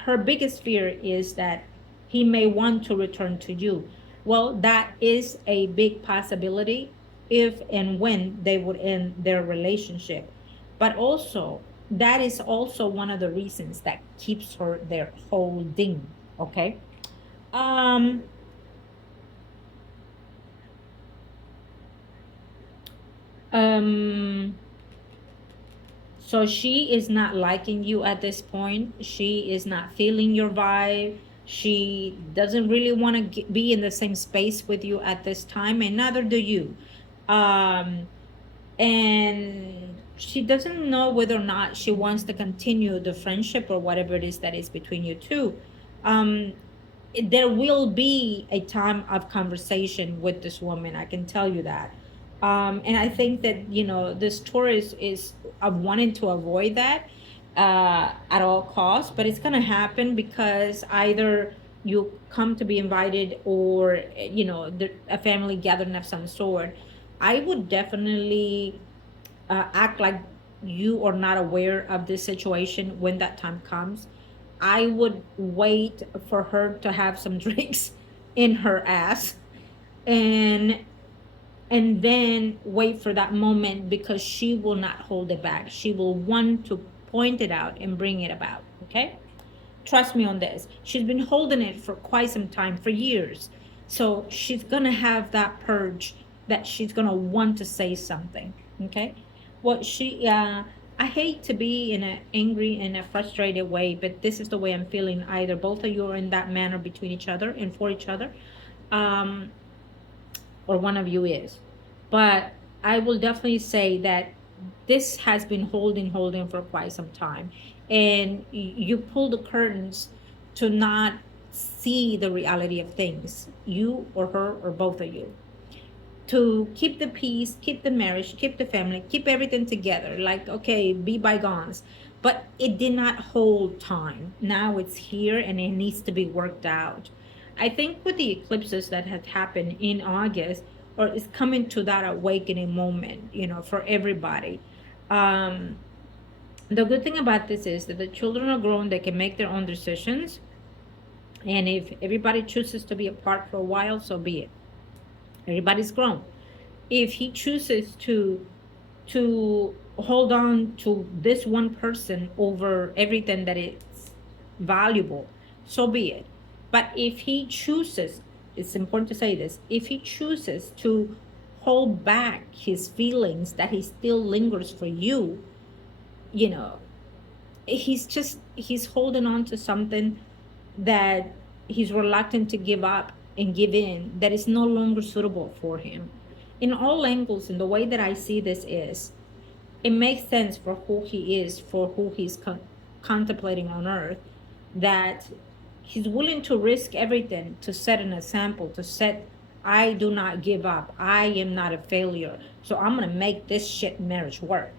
Her biggest fear is that he may want to return to you. Well, that is a big possibility if and when they would end their relationship. But also, that is also one of the reasons that keeps her there holding. Okay. Um, um, so she is not liking you at this point. She is not feeling your vibe. She doesn't really want to be in the same space with you at this time, and neither do you. Um, and she doesn't know whether or not she wants to continue the friendship or whatever it is that is between you two. Um, there will be a time of conversation with this woman, I can tell you that. And I think that, this Taurus is wanting to avoid that at all costs, but it's going to happen because either you come to be invited, or a family gathering of some sort. I would definitely act like you are not aware of this situation when that time comes. I would wait for her to have some drinks in her ass, and then wait for that moment, because she will not hold it back. She will want to point it out and bring it about. Okay? Trust me on this. She's been holding it for quite some time, for years. So she's going to have that purge, that she's going to want to say something. Okay? Well, I hate to be in an angry and a frustrated way, but this is the way I'm feeling. Either both of you are in that manner between each other and for each other, um, or one of you is. But I will definitely say that this has been holding for quite some time. And you pull the curtains to not see the reality of things, you or her or both of you, to keep the peace, keep the marriage, keep the family, keep everything together. Like, okay, be bygones. But it did not hold time. Now it's here and it needs to be worked out. I think with the eclipses that have happened in August, or is coming to that awakening moment, for everybody. Um, the good thing about this is that the children are grown, they can make their own decisions. And if everybody chooses to be apart for a while, so be it. Everybody's grown. If he chooses to hold on to this one person over everything that is valuable, so be it. But if he chooses, it's important to say this, if he chooses to hold back his feelings, that he still lingers for you, you know he's holding on to something that he's reluctant to give up and give in, that is no longer suitable for him. In all angles, in the way that I see this is, it makes sense for who he is, for who he's contemplating on earth, that he's willing to risk everything to set an example, to set, I do not give up, I am not a failure, so I'm gonna make this shit marriage work,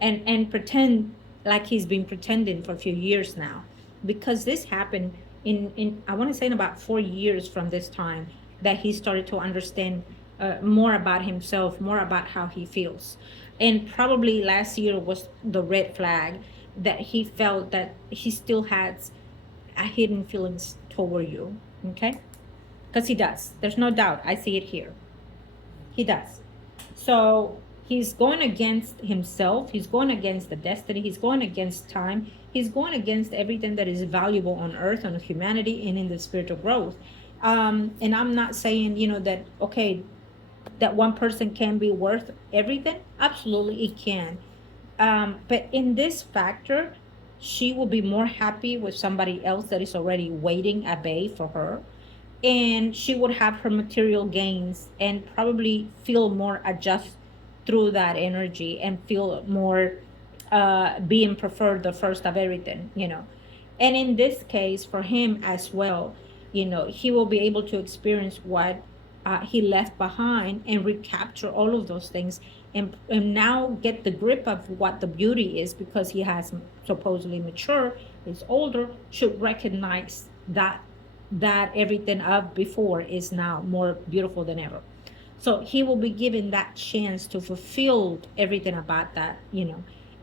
and pretend like he's been pretending for a few years now, because this happened in I want to say in about 4 years from this time, that he started to understand more about himself, more about how he feels. And probably last year was the red flag, that he felt that he still has a hidden feelings toward you. Okay? Because he does. There's no doubt. I see it here. He does. So he's going against himself. He's going against the destiny. He's going against time. He's going against everything that is valuable on earth, on humanity, and in the spiritual growth. And I'm not saying, that, okay, that one person can be worth everything. Absolutely, it can. But in this factor, she will be more happy with somebody else that is already waiting at bay for her, and she would have her material gains and probably feel more adjust through that energy, and feel more being preferred, the first of everything. And in this case for him as well, he will be able to experience what he left behind, and recapture all of those things, and now get the grip of what the beauty is, because he has supposedly mature, is older, should recognize that everything of before is now more beautiful than ever. So he will be given that chance to fulfill everything about that,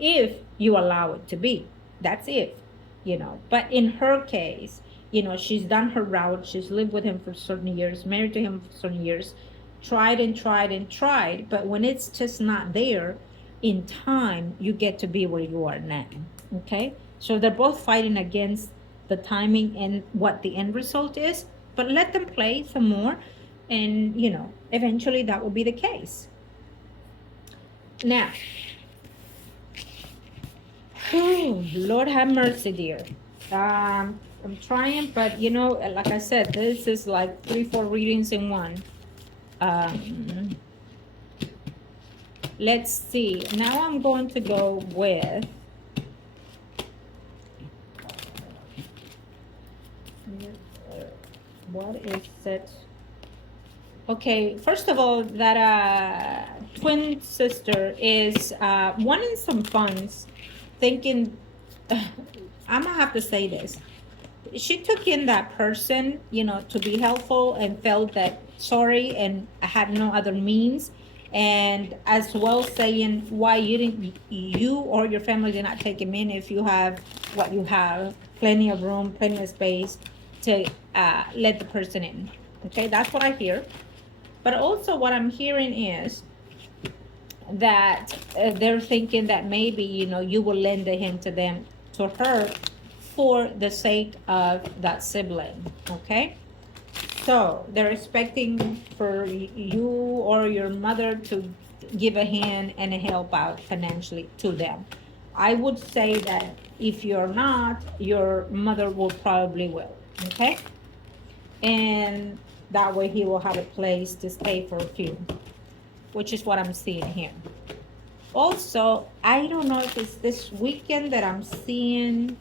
if you allow it to be. That's if. But in her case, she's done her route. She's lived with him for certain years, married to him for certain years, tried and tried and tried. But when it's just not there, in time, you get to be where you are now. Okay? So they're both fighting against the timing and what the end result is. But let them play some more, and eventually that will be the case. Now, Lord have mercy, dear. I'm trying, but you know, like I said, this is like 3, 4 readings in one. Um, let's see. Now I'm going to go with what is it? Okay, first of all, that twin sister is wanting some funds, thinking, I'm gonna have to say this. She took in that person, you know, to be helpful and felt that sorry and had no other means. And as well saying why you or your family did not take him in if you have what you have, plenty of room, plenty of space to let the person in. Okay, that's what I hear. But also, what I'm hearing is that they're thinking that maybe, you know, you will lend a hand to them, to her, for the sake of that sibling. Okay, so they're expecting for you or your mother to give a hand and help out financially to them. I would say that if you're not, your mother will probably will. Okay, and that way he will have a place to stay for a few, which is what I'm seeing here. Also, I don't know if it's this weekend that I'm seeing.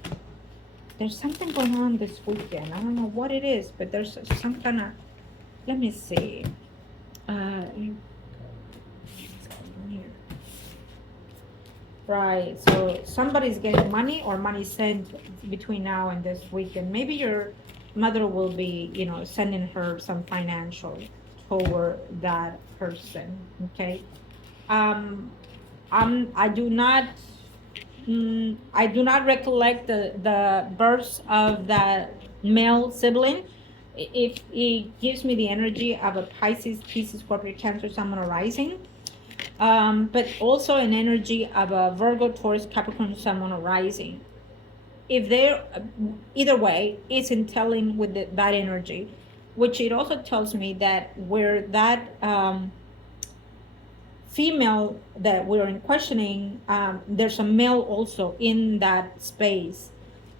There's something going on this weekend. I don't know what it is, but there's some kind of. Let me see. Right. So somebody's getting money or money sent between now and this weekend. Maybe your mother will be, you know, sending her some financial toward that person. Okay. Um, I do not. I do not recollect the births of that male sibling. If it gives me the energy of a Pisces, Scorpio, Cancer, Sun, Moon, or Rising, but also an energy of a Virgo, Taurus, Capricorn, Sun, Moon, or Rising. If they're either way, it's in telling with that energy, which it also tells me that where that female that we're in questioning, there's a male also in that space,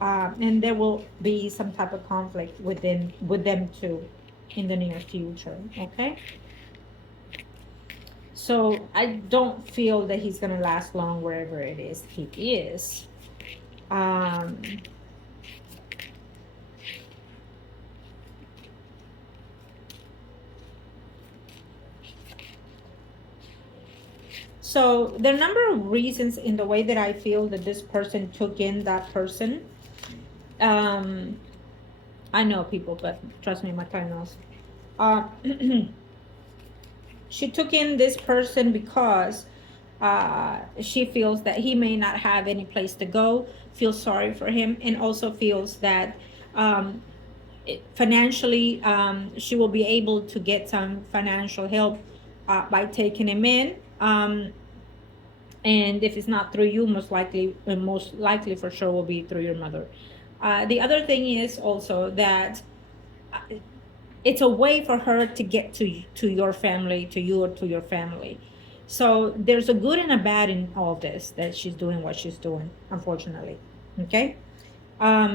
and there will be some type of conflict with them too in the near future. Okay, so I don't feel that he's gonna last long wherever it is he is. Um, so there are a number of reasons in the way that I feel that this person took in that person. Um, I know people, but trust me, my client knows. Uh, she took in this person because she feels that he may not have any place to go, feels sorry for him, and also feels that um, financially she will be able to get some financial help by taking him in. And if it's not through you, most likely for sure will be through your mother. The other thing is also that uh, it's a way for her to get to your family, to you or to your family. So there's a good and a bad in all this, that she's doing what she's doing, unfortunately. Okay,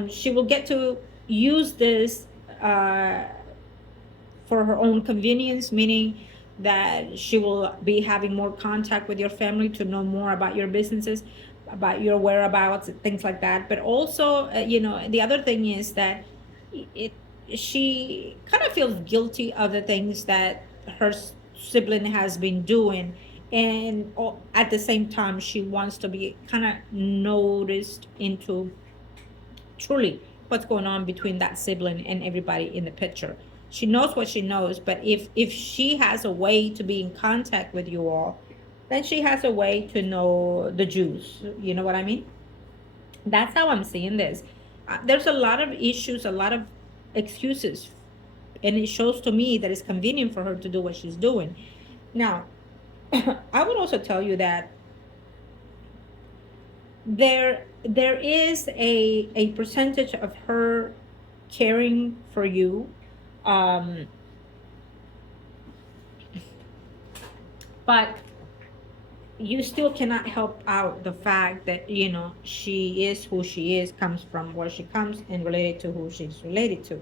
she will get to use this uh, for her own convenience, meaning that she will be having more contact with your family to know more about your businesses, about your whereabouts, things like that. But also, you know, the other thing is that it she kind of feels guilty of the things that her sibling has been doing, and at the same time she wants to be kind of noticed into truly what's going on between that sibling and everybody in the picture. She knows what she knows, but if she has a way to be in contact with you all, then she has a way to know the Jews. You know what I mean? That's how I'm seeing this. There's a lot of issues, a lot of excuses, and it shows to me that it's convenient for her to do what she's doing. Now, I would also tell you that there is a percentage of her caring for you, um but you still cannot help out the fact that, she is who she is, comes from where she comes, and related to who she's related to.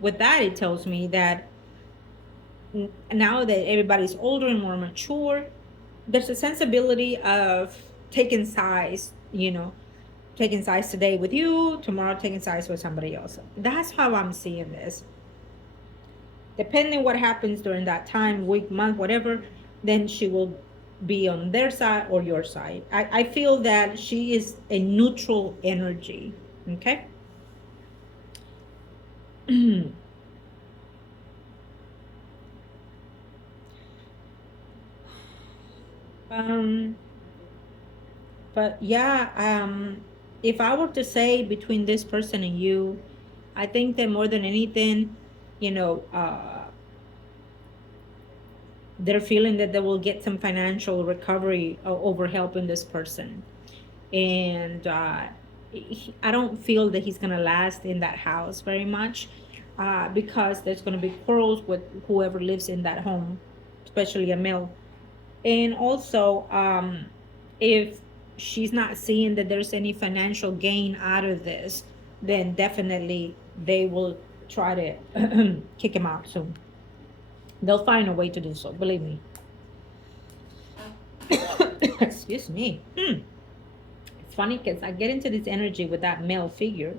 With that, it tells me that now that everybody's older and more mature, there's a sensibility of taking sides, taking sides today with you, tomorrow taking sides with somebody else. That's how I'm seeing this. Depending what happens during that time, week, month, whatever, then she will be on their side or your side. I feel that she is a neutral energy. Okay. um but yeah, if I were to say between this person and you, I think that more than anything, you know they're feeling that they will get some financial recovery over helping this person. And I don't feel that he's going to last in that house very much, because there's going to be quarrels with whoever lives in that home, especially a male. And also, if she's not seeing that there's any financial gain out of this, then definitely they will try to kick him out soon. They'll find a way to do so, believe me. Excuse me. It's funny because I get into this energy with that male figure,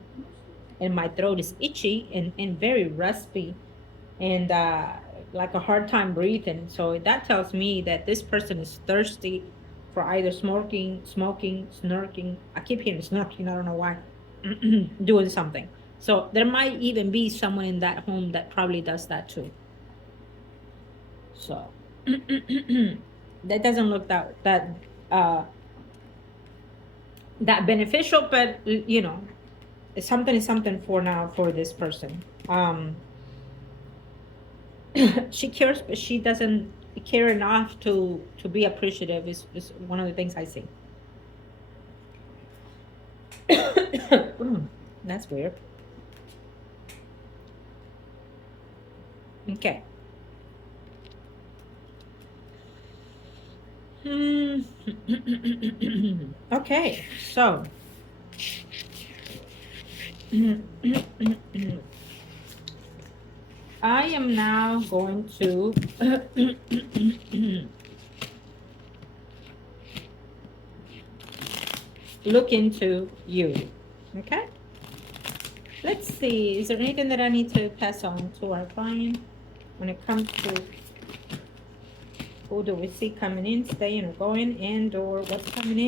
and my throat is itchy and very raspy, and like a hard time breathing. So that tells me that this person is thirsty for either smoking, snarking. I keep hearing snarking, I don't know why. Doing something. So there might even be someone in that home that probably does that too. So that doesn't look uh that beneficial, but something is something for now for this person. She cares, but she doesn't care enough to be appreciative. Is one of the things I see. That's weird. Okay. Okay, so I am now going to look into you. Okay? Let's see. Is there anything that I need to pass on to our client when it comes to who do we see coming in, staying, or going, and or what's coming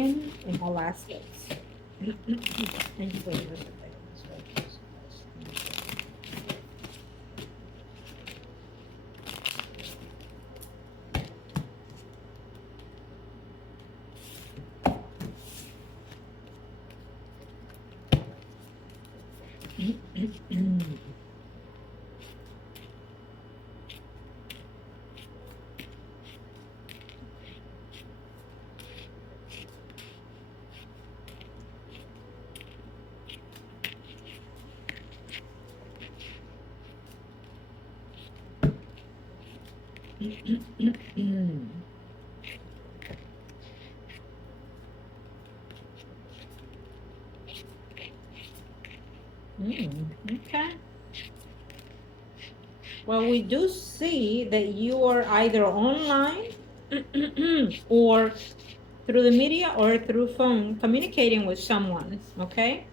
in all aspects? Thank you for your okay. Well, we do see that you are either online or through the media or through phone communicating with someone, okay?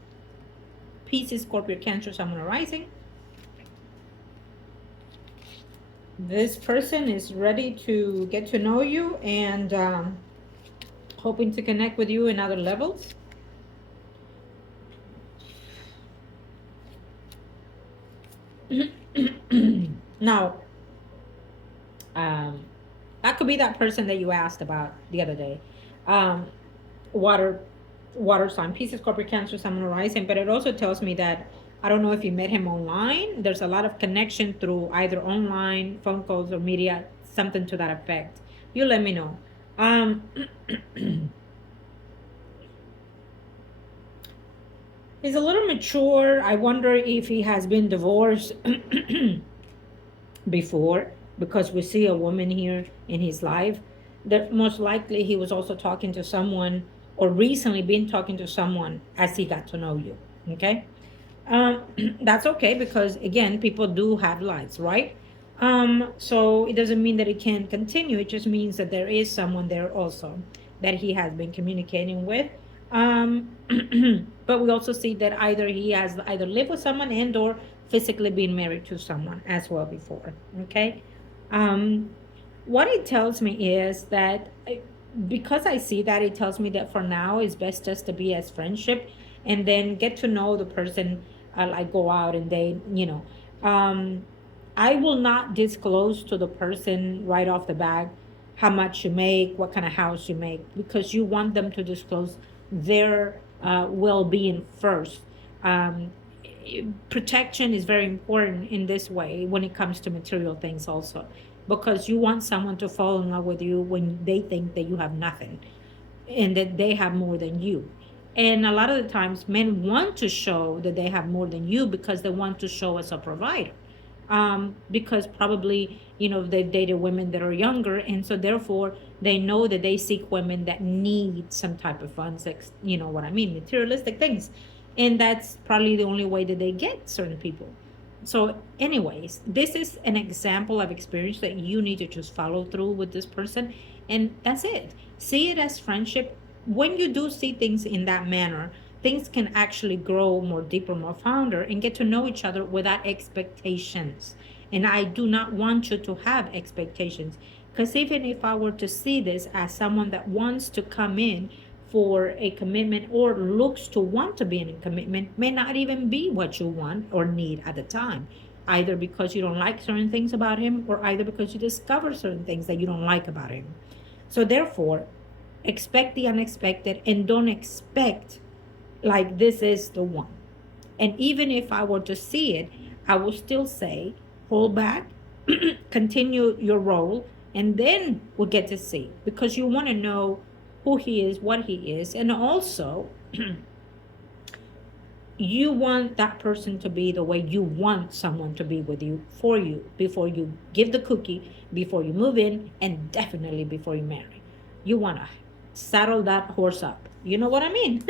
Pisces, Scorpio, Cancer, Someone arising. This person is ready to get to know you and hoping to connect with you in other levels. Now, that could be that person that you asked about the other day. Water sign, Pisces, Scorpio, Cancer, Someone arising. But it also tells me that I don't know if you met him online. There's a lot of connection through either online, phone calls, or media, something to that effect. You let me know. He's a little mature. I wonder if he has been divorced before, because we see a woman here in his life. that most likely he was also talking to someone, or recently been talking to someone as he got to know you. Okay. um, that's okay, because again, people do have lives, right? So it doesn't mean that it can't continue. It just means that there is someone there also that he has been communicating with. um, but we also see that either he has either lived with someone and or physically been married to someone as well before. Okay. um, what it tells me is that because I see that, it tells me that for now it's best just to be as friendship, and then get to know the person. Like go out and they, um, I will not disclose to the person right off the bat how much you make, what kind of house you make, because you want them to disclose their well-being first. um, Protection is very important in this way when it comes to material things also, because you want someone to fall in love with you when they think that you have nothing and that they have more than you. And a lot of the times men want to show that they have more than you because they want to show as a provider. Because probably, they've dated women that are younger, and so therefore they know that they seek women that need some type of funds, like, what I mean, materialistic things. And that's probably the only way that they get certain people. So anyways, this is an example of experience that you need to just follow through with this person, and that's it. See it as friendship. When you do see things in that manner, things can actually grow more deeper, more founder, and get to know each other without expectations. And I do not want you to have expectations, because even if I were to see this as someone that wants to come in for a commitment or looks to want to be in a commitment, may not even be what you want or need at the time, either because you don't like certain things about him, or either because you discover certain things that you don't like about him. So therefore, expect the unexpected, and don't expect like this is the one. And even if I were to see it, I will still say, hold back, continue your role, and then we'll get to see, because you want to know who he is, what he is, and also you want that person to be the way you want someone to be with you, for you, before you give the cookie, before you move in, and definitely before you marry. You want to saddle that horse up. You know what I mean?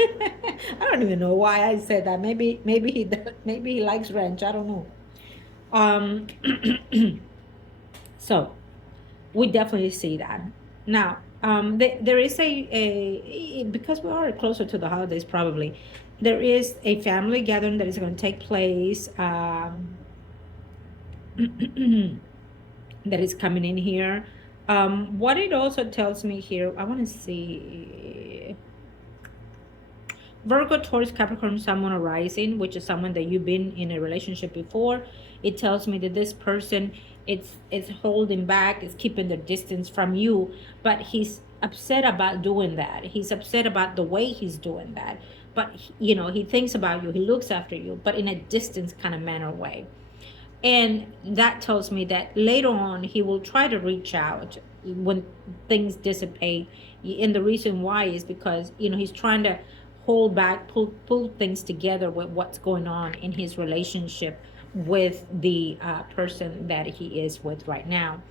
I don't even know why I said that. Maybe maybe he likes ranch. I don't know. Um, so we definitely see that. Now, there is because we are closer to the holidays, probably there is a family gathering that is going to take place. That is coming in here. What it also tells me here, I want to see Virgo, Taurus, Capricorn, someone arising, which is someone that you've been in a relationship before. It tells me that this person, it's holding back, is keeping the distance from you, but he's upset about doing that. He's upset about the way he's doing that. But he thinks about you, he looks after you, but in a distance kind of manner way. And that tells me that later on he will try to reach out when things dissipate. And the reason why is because he's trying to hold back, pull things together with what's going on in his relationship with the person that he is with right now.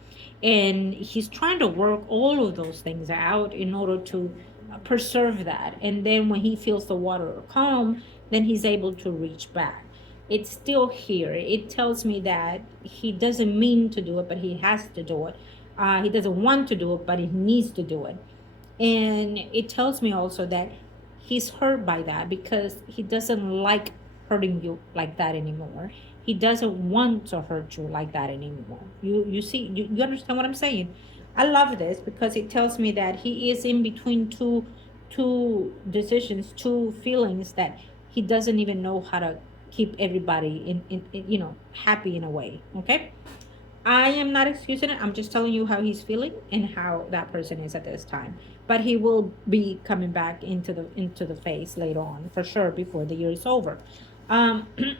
And he's trying to work all of those things out in order to preserve that. And then when he feels the water calm, then he's able to reach back. It's still here. It tells me that he doesn't mean to do it, but he has to do it. He doesn't want to do it, but he needs to do it. And it tells me also that he's hurt by that, because he doesn't like hurting you like that anymore. He doesn't want to hurt you like that anymore. You see, you understand what I'm saying? I love this because it tells me that he is in between two decisions, two feelings, that he doesn't even know how to keep everybody in happy in a way. Okay. I am not excusing it. I'm just telling you how he's feeling and how that person is at this time. But he will be coming back into the face later on, for sure, before the year is over.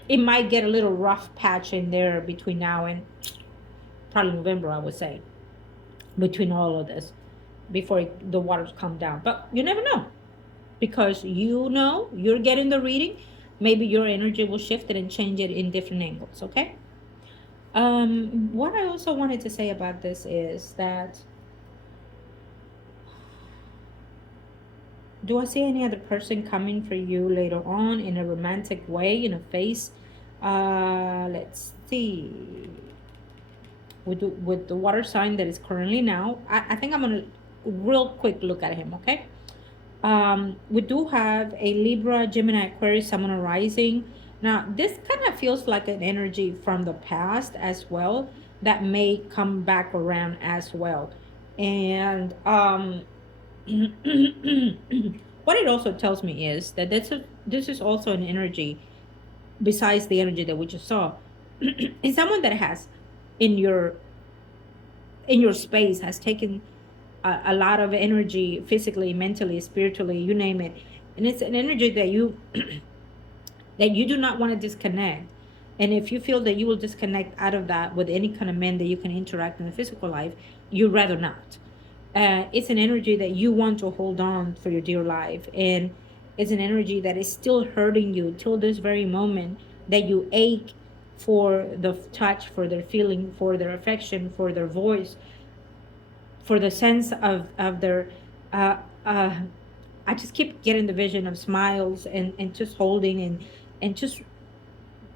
It might get a little rough patch in there between now and probably November, I would say, between all of this, before the waters come down. But you never know, because you're getting the reading. Maybe your energy will shift it and change it in different angles. Okay. What I also wanted to say about this is that Do I see any other person coming for you later on in a romantic way, in a face? Let's see. With the water sign that is currently now, I think I'm gonna real quick look at him. Okay. We do have a Libra, Gemini, Aquarius, Sun rising. Now, this kind of feels like an energy from the past as well that may come back around as well. And what it also tells me is that this is also an energy besides the energy that we just saw. It's someone that has in your space has taken a lot of energy physically, mentally, spiritually, you name it. And it's an energy that you do not want to disconnect. And if you feel that you will disconnect out of that with any kind of men that you can interact in the physical life, you'd rather not. It's an energy that you want to hold on for your dear life. And it's an energy that is still hurting you till this very moment, that you ache for the touch, for their feeling, for their affection, for their voice, for the sense of their uh, uh, I just keep getting the vision of smiles and just holding and just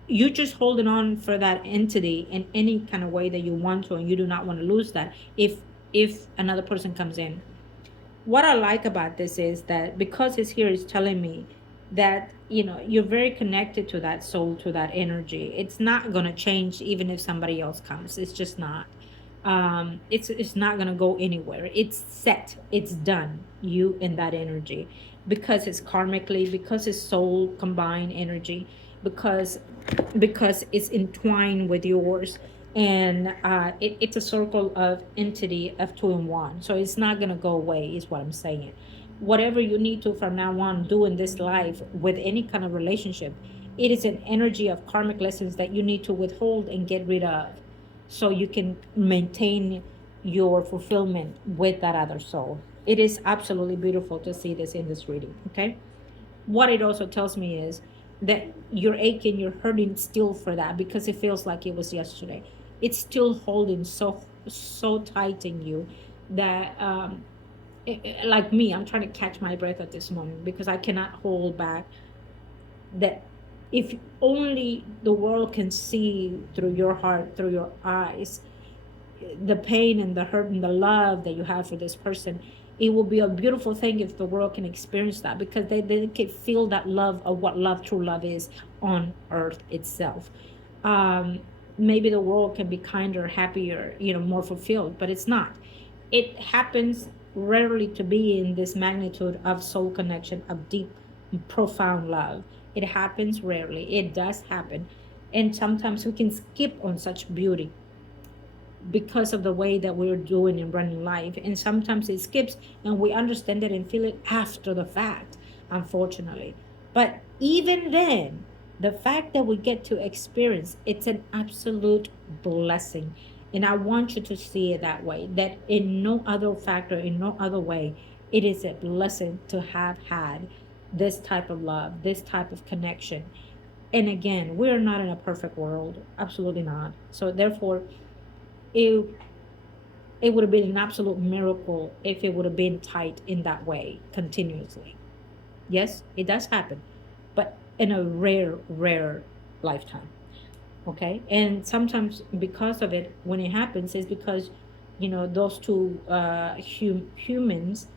you just holding on for that entity in any kind of way that you want to, and you do not want to lose that if another person comes in. What I like about this is that because it's here, it's telling me that you're very connected to that soul, to that energy. It's not going to change even if somebody else comes. It's just not. It's not going to go anywhere. It's set. It's done. You and that energy, because it's karmically, because it's soul combined energy, because it's entwined with yours. And it's a circle of entity of two in one, so it's not going to go away is what I'm saying. Whatever you need to from now on do in this life with any kind of relationship, it is an energy of karmic lessons that you need to withhold and get rid of, so you can maintain your fulfillment with that other soul. It is absolutely beautiful to see this in this reading. Okay. What it also tells me is that you're aching, you're hurting still for that, because it feels like it was yesterday. It's still holding so tight in you that like me, I'm trying to catch my breath at this moment because I cannot hold back. That if only the world can see through your heart, through your eyes, the pain and the hurt and the love that you have for this person. It will be a beautiful thing if the world can experience that, because they can feel that love of what love, true love is on earth itself. Maybe the world can be kinder, happier, more fulfilled, but it's not. It happens rarely to be in this magnitude of soul connection, of deep, profound love. It happens rarely. It does happen. And sometimes we can skip on such beauty because of the way that we're doing and running life. And sometimes it skips and we understand it and feel it after the fact, unfortunately. But even then, the fact that we get to experience, it's an absolute blessing. And I want you to see it that way, that in no other factor, in no other way, it is a blessing to have had this type of love, this type of connection. And again, we're not in a perfect world, absolutely not. So therefore, it it would have been an absolute miracle if it would have been tight in that way continuously. Yes, it does happen, but in a rare lifetime. Okay, and sometimes because of it, when it happens, is because those two humans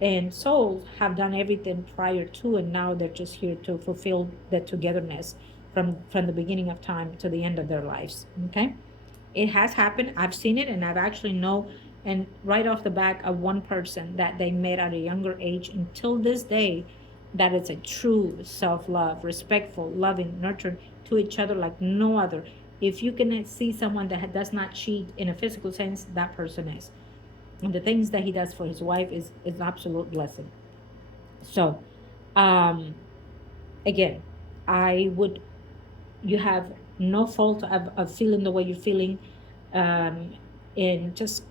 and souls have done everything prior to, and now they're just here to fulfill that togetherness from the beginning of time to the end of their lives. Okay, it has happened. I've seen it, and I've actually know, and right off the back of one person that they met at a younger age until this day, that is a true self-love, respectful, loving, nurturing to each other like no other. If you can see someone that does not cheat in a physical sense, that person is. And the things that he does for his wife is an absolute blessing. So, um, again, I would you have no fault of feeling the way you're feeling, um, and just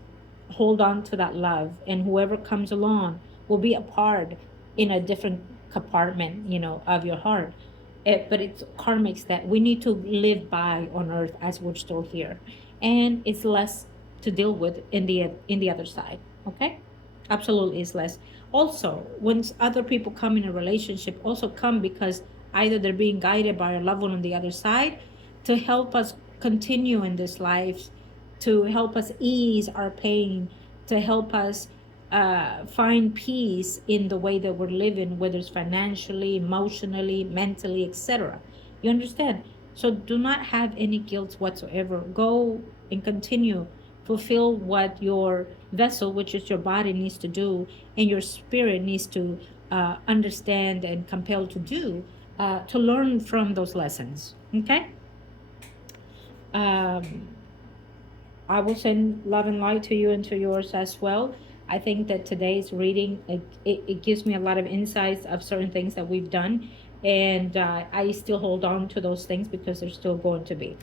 hold on to that love, and whoever comes along will be a part in a different compartment of your heart. But it's karmics that we need to live by on earth as we're still here, and it's less to deal with in the other side. Okay. Absolutely is less. Also, when other people come in a relationship, also come because either they're being guided by a loved one on the other side to help us continue in this life, to help us ease our pain, to help us find peace in the way that we're living, whether it's financially, emotionally, mentally, etc. You understand? So do not have any guilt whatsoever. Go and continue fulfill what your vessel, which is your body, needs to do, and your spirit needs to understand and compel to do, to learn from those lessons. Okay. um, I will send love and light to you and to yours as well. I think that today's reading, it gives me a lot of insights of certain things that we've done, and I still hold on to those things because they're still going to be.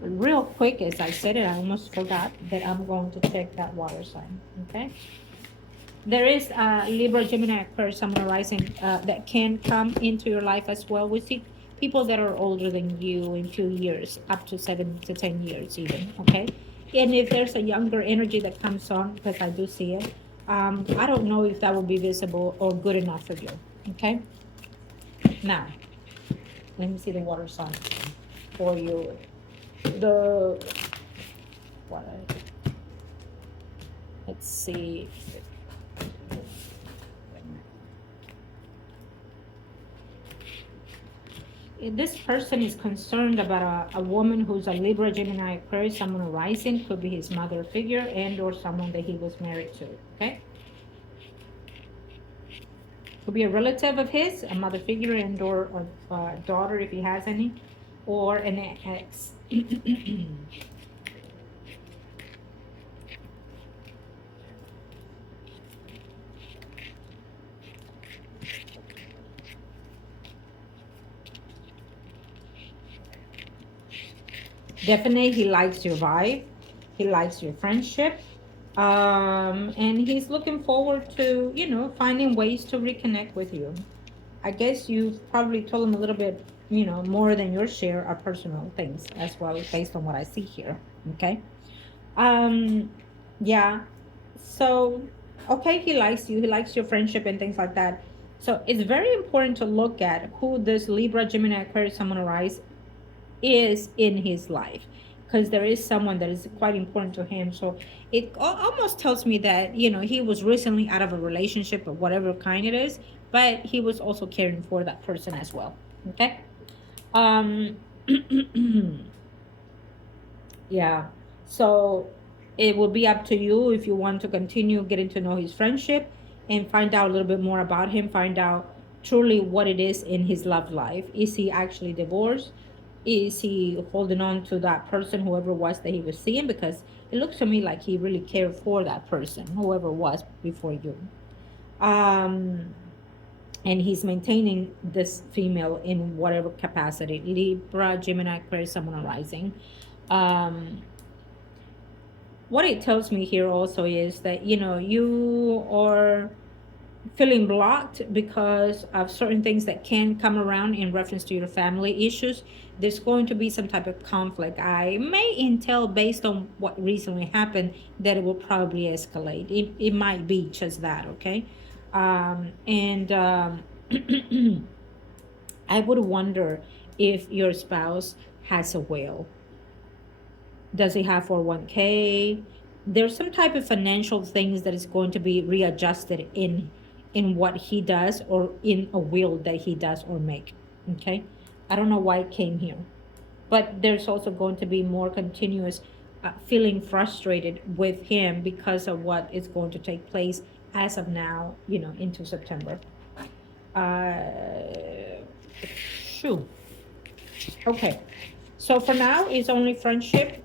Real quick, as I said it, I almost forgot that I'm going to check that water sign. Okay. There is Libra, Gemini, Aquarius, Sun, Rising that can come into your life as well. We see people that are older than you in few years, up to 7 to 10 years even. Okay. And if there's a younger energy that comes on, because I do see it, I don't know if that will be visible or good enough for you. Okay. Now, let me see the water sign for you. The what? Let's see. If this person is concerned about a woman who's a Libra, Gemini, Aquarius, someone rising, could be his mother figure and or someone that he was married to. Okay. Could be a relative of his, a mother figure and or a daughter if he has any, or an ex. Definitely, he likes your vibe. He likes your friendship. And he's looking forward to, finding ways to reconnect with you. I guess you've probably told him a little bit, more than your share of personal things as well, based on what I see here. Okay. Um, yeah. So, okay, he likes you. He likes your friendship and things like that. So it's very important to look at who this Libra, Gemini, Aquarius, Someone Arise is in his life, because there is someone that is quite important to him. So it almost tells me that he was recently out of a relationship of whatever kind it is, but he was also caring for that person as well. Okay. um yeah, so it will be up to you if you want to continue getting to know his friendship and find out a little bit more about him, find out truly what it is in his love life. Is he actually divorced? Is he holding on to that person, whoever it was that he was seeing? Because it looks to me like he really cared for that person, whoever it was before you. And he's maintaining this female in whatever capacity. Libra, Gemini, Aquarius, Someone Rising. What it tells me here also is that you are feeling blocked because of certain things that can come around in reference to your family issues. There's going to be some type of conflict. I may intel, based on what recently happened, that it will probably escalate. It might be just that. Okay. And I would wonder if your spouse has a will. Does he have 401k? There's some type of financial things that is going to be readjusted in what he does, or in a will that he does or make. Okay. I don't know why it came here, but there's also going to be more continuous feeling frustrated with him because of what is going to take place as of now, into September. Shoo. Okay. So for now, it's only friendship,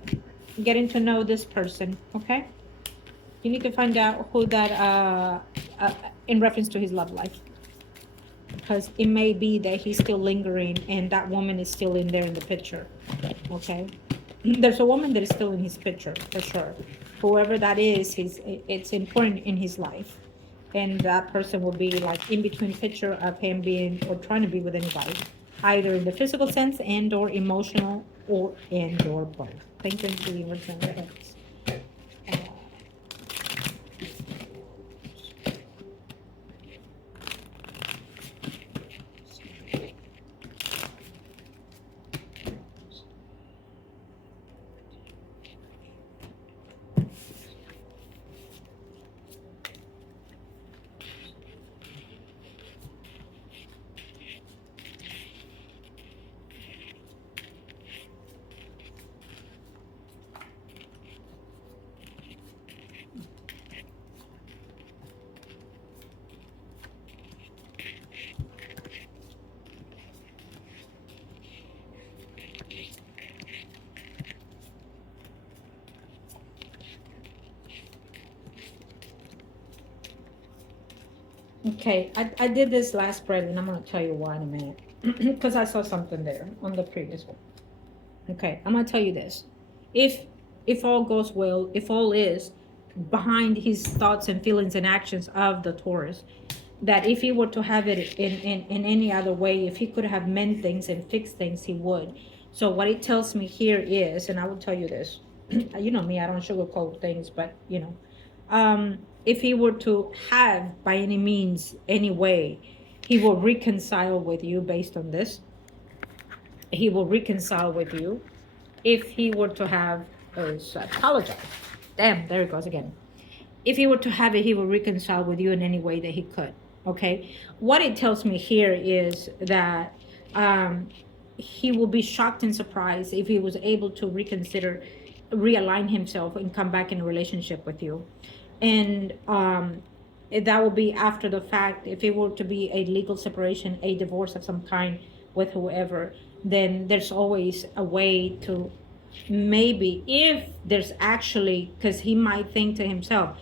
getting to know this person. Okay. You need to find out who that in reference to his love life, because it may be that he's still lingering and that woman is still in there in the picture. Okay. There's a woman that is still in his picture for sure. Whoever that is, it's important in his life, and that person will be like in between picture of him being or trying to be with anybody, either in the physical sense and or emotional, or and or both. Thank you, believers and heads. Okay, I did this last spread, and I'm going to tell you why in a minute. Because I saw something there on the previous one. Okay, I'm going to tell you this. If if all goes well, if all is behind his thoughts and feelings and actions of the Taurus, that if he were to have it in any other way, if he could have meant things and fixed things, he would. So what it tells me here is, and I will tell you this, you know me, I don't sugarcoat things, but if he were to have by any means, any way, he will reconcile with you based on this. He will reconcile with you if he were to have, apologize. Damn, there it goes again. If he were to have it, he will reconcile with you in any way that he could. Okay. What it tells me here is that he will be shocked and surprised if he was able to reconsider, realign himself, and come back in a relationship with you. And that will be after the fact. If it were to be a legal separation, a divorce of some kind with whoever, then there's always a way to, maybe if there's actually, because he might think to himself,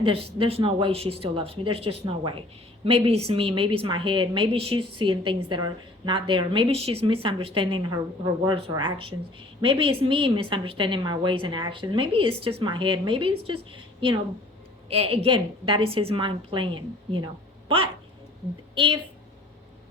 there's no way she still loves me, there's just no way. Maybe it's me, maybe it's my head, maybe she's seeing things that are not there, maybe she's misunderstanding her words or actions, maybe it's me misunderstanding my ways and actions, maybe it's just my head, maybe it's just, you know again, that is his mind playing. But if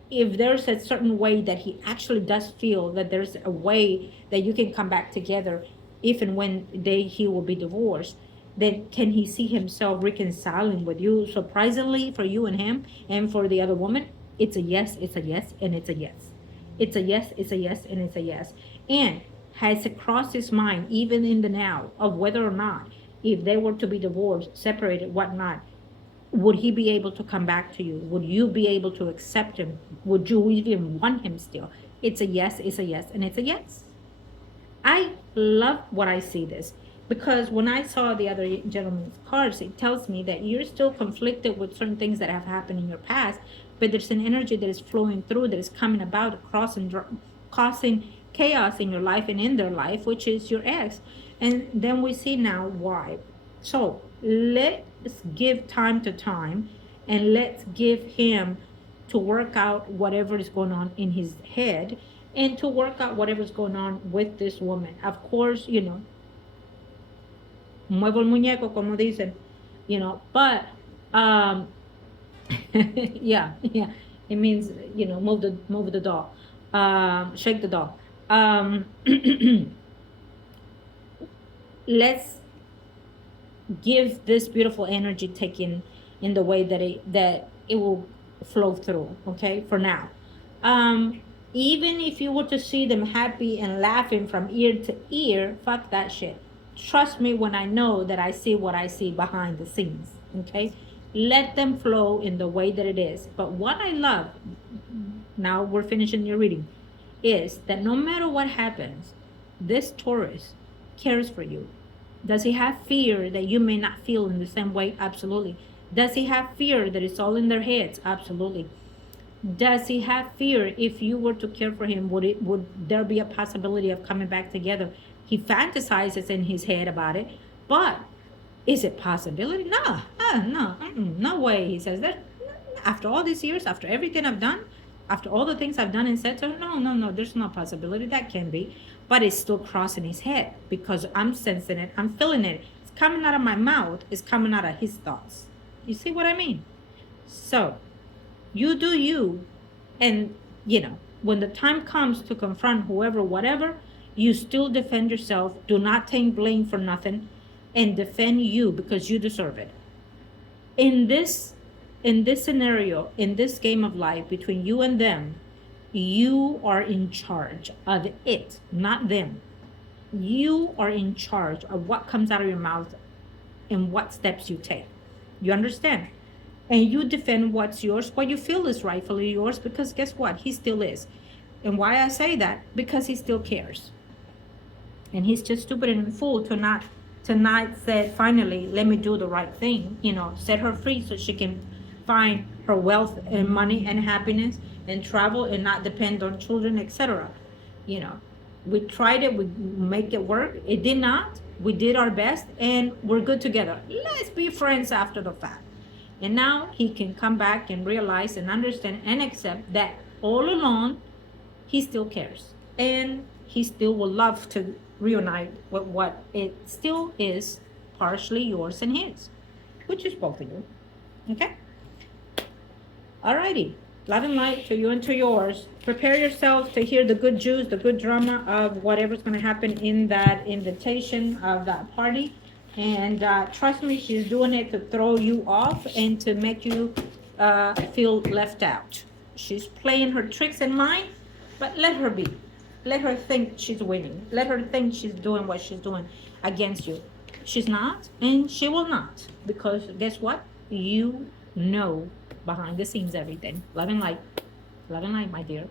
there's a certain way that he actually does feel that there's a way that you can come back together, if and when he will be divorced, then can he see himself reconciling with you? Surprisingly, for you and him and for the other woman, it's a yes, it's a yes, and it's a yes. It's a yes, it's a yes, and it's a yes. And has it crossed his mind, even in the now, of whether or not, if they were to be divorced, separated, whatnot, would he be able to come back to you? Would you be able to accept him? Would you even want him still? It's a yes, it's a yes, and it's a yes. I love what I see this, because when I saw the other gentleman's cards, it tells me that you're still conflicted with certain things that have happened in your past, but there's an energy that is flowing through, that is coming about, causing chaos in your life and in their life, which is your ex. And then we see now why. So let's give time to time, and let's give him to work out whatever is going on in his head, and to work out whatever's going on with this woman. Of course, muevo el muñeco, como dicen, but yeah, yeah, it means, move the doll, shake the doll. Let's give this beautiful energy taken in the way that it will flow through. Okay, for now. Even if you were to see them happy and laughing from ear to ear, fuck that shit. Trust me when I know that I see what I see behind the scenes. Okay, let them flow in the way that it is. But what I love, now we're finishing your reading, is that no matter what happens, this Taurus cares for you. Does he have fear that you may not feel in the same way? Absolutely. Does he have fear that it's all in their heads? Absolutely. Does he have fear if you were to care for him, would there be a possibility of coming back together? He fantasizes in his head about it, but is it possibility? No, no, no way. He says that after all these years, after everything I've done, after all the things I've done and said to him, no, there's no possibility. That can be. But it's still crossing his head, because I'm sensing it, I'm feeling it. It's coming out of my mouth, it's coming out of his thoughts. You see what I mean? So, you do you, and, when the time comes to confront whoever, whatever, you still defend yourself. Do not take blame for nothing, and defend you, because you deserve it. In this scenario, in this game of life between you and them, you are in charge of it, not them. You are in charge of what comes out of your mouth and what steps you take. You understand? And you defend what's yours, what you feel is rightfully yours, because guess what? He still is. And why I say that? Because he still cares. And he's just stupid and fool to not tonight said, finally, let me do the right thing, set her free so she can find her wealth and money and happiness and travel and not depend on children, etc. We tried it, we make it work. It did not. We did our best, and we're good together. Let's be friends after the fact. And now he can come back and realize and understand and accept that all along he still cares. And he still would love to reunite with what it still is partially yours and his, which is both of you. Okay? Alrighty. Love and light to you and to yours. Prepare yourself to hear the good juice, the good drama of whatever's going to happen in that invitation of that party. And trust me, she's doing it to throw you off and to make you feel left out. She's playing her tricks in mind, but let her be. Let her think she's winning. Let her think she's doing what she's doing against you. She's not, and she will not. Because guess what? You know behind the scenes everything. Love and light. Love and light, my dear.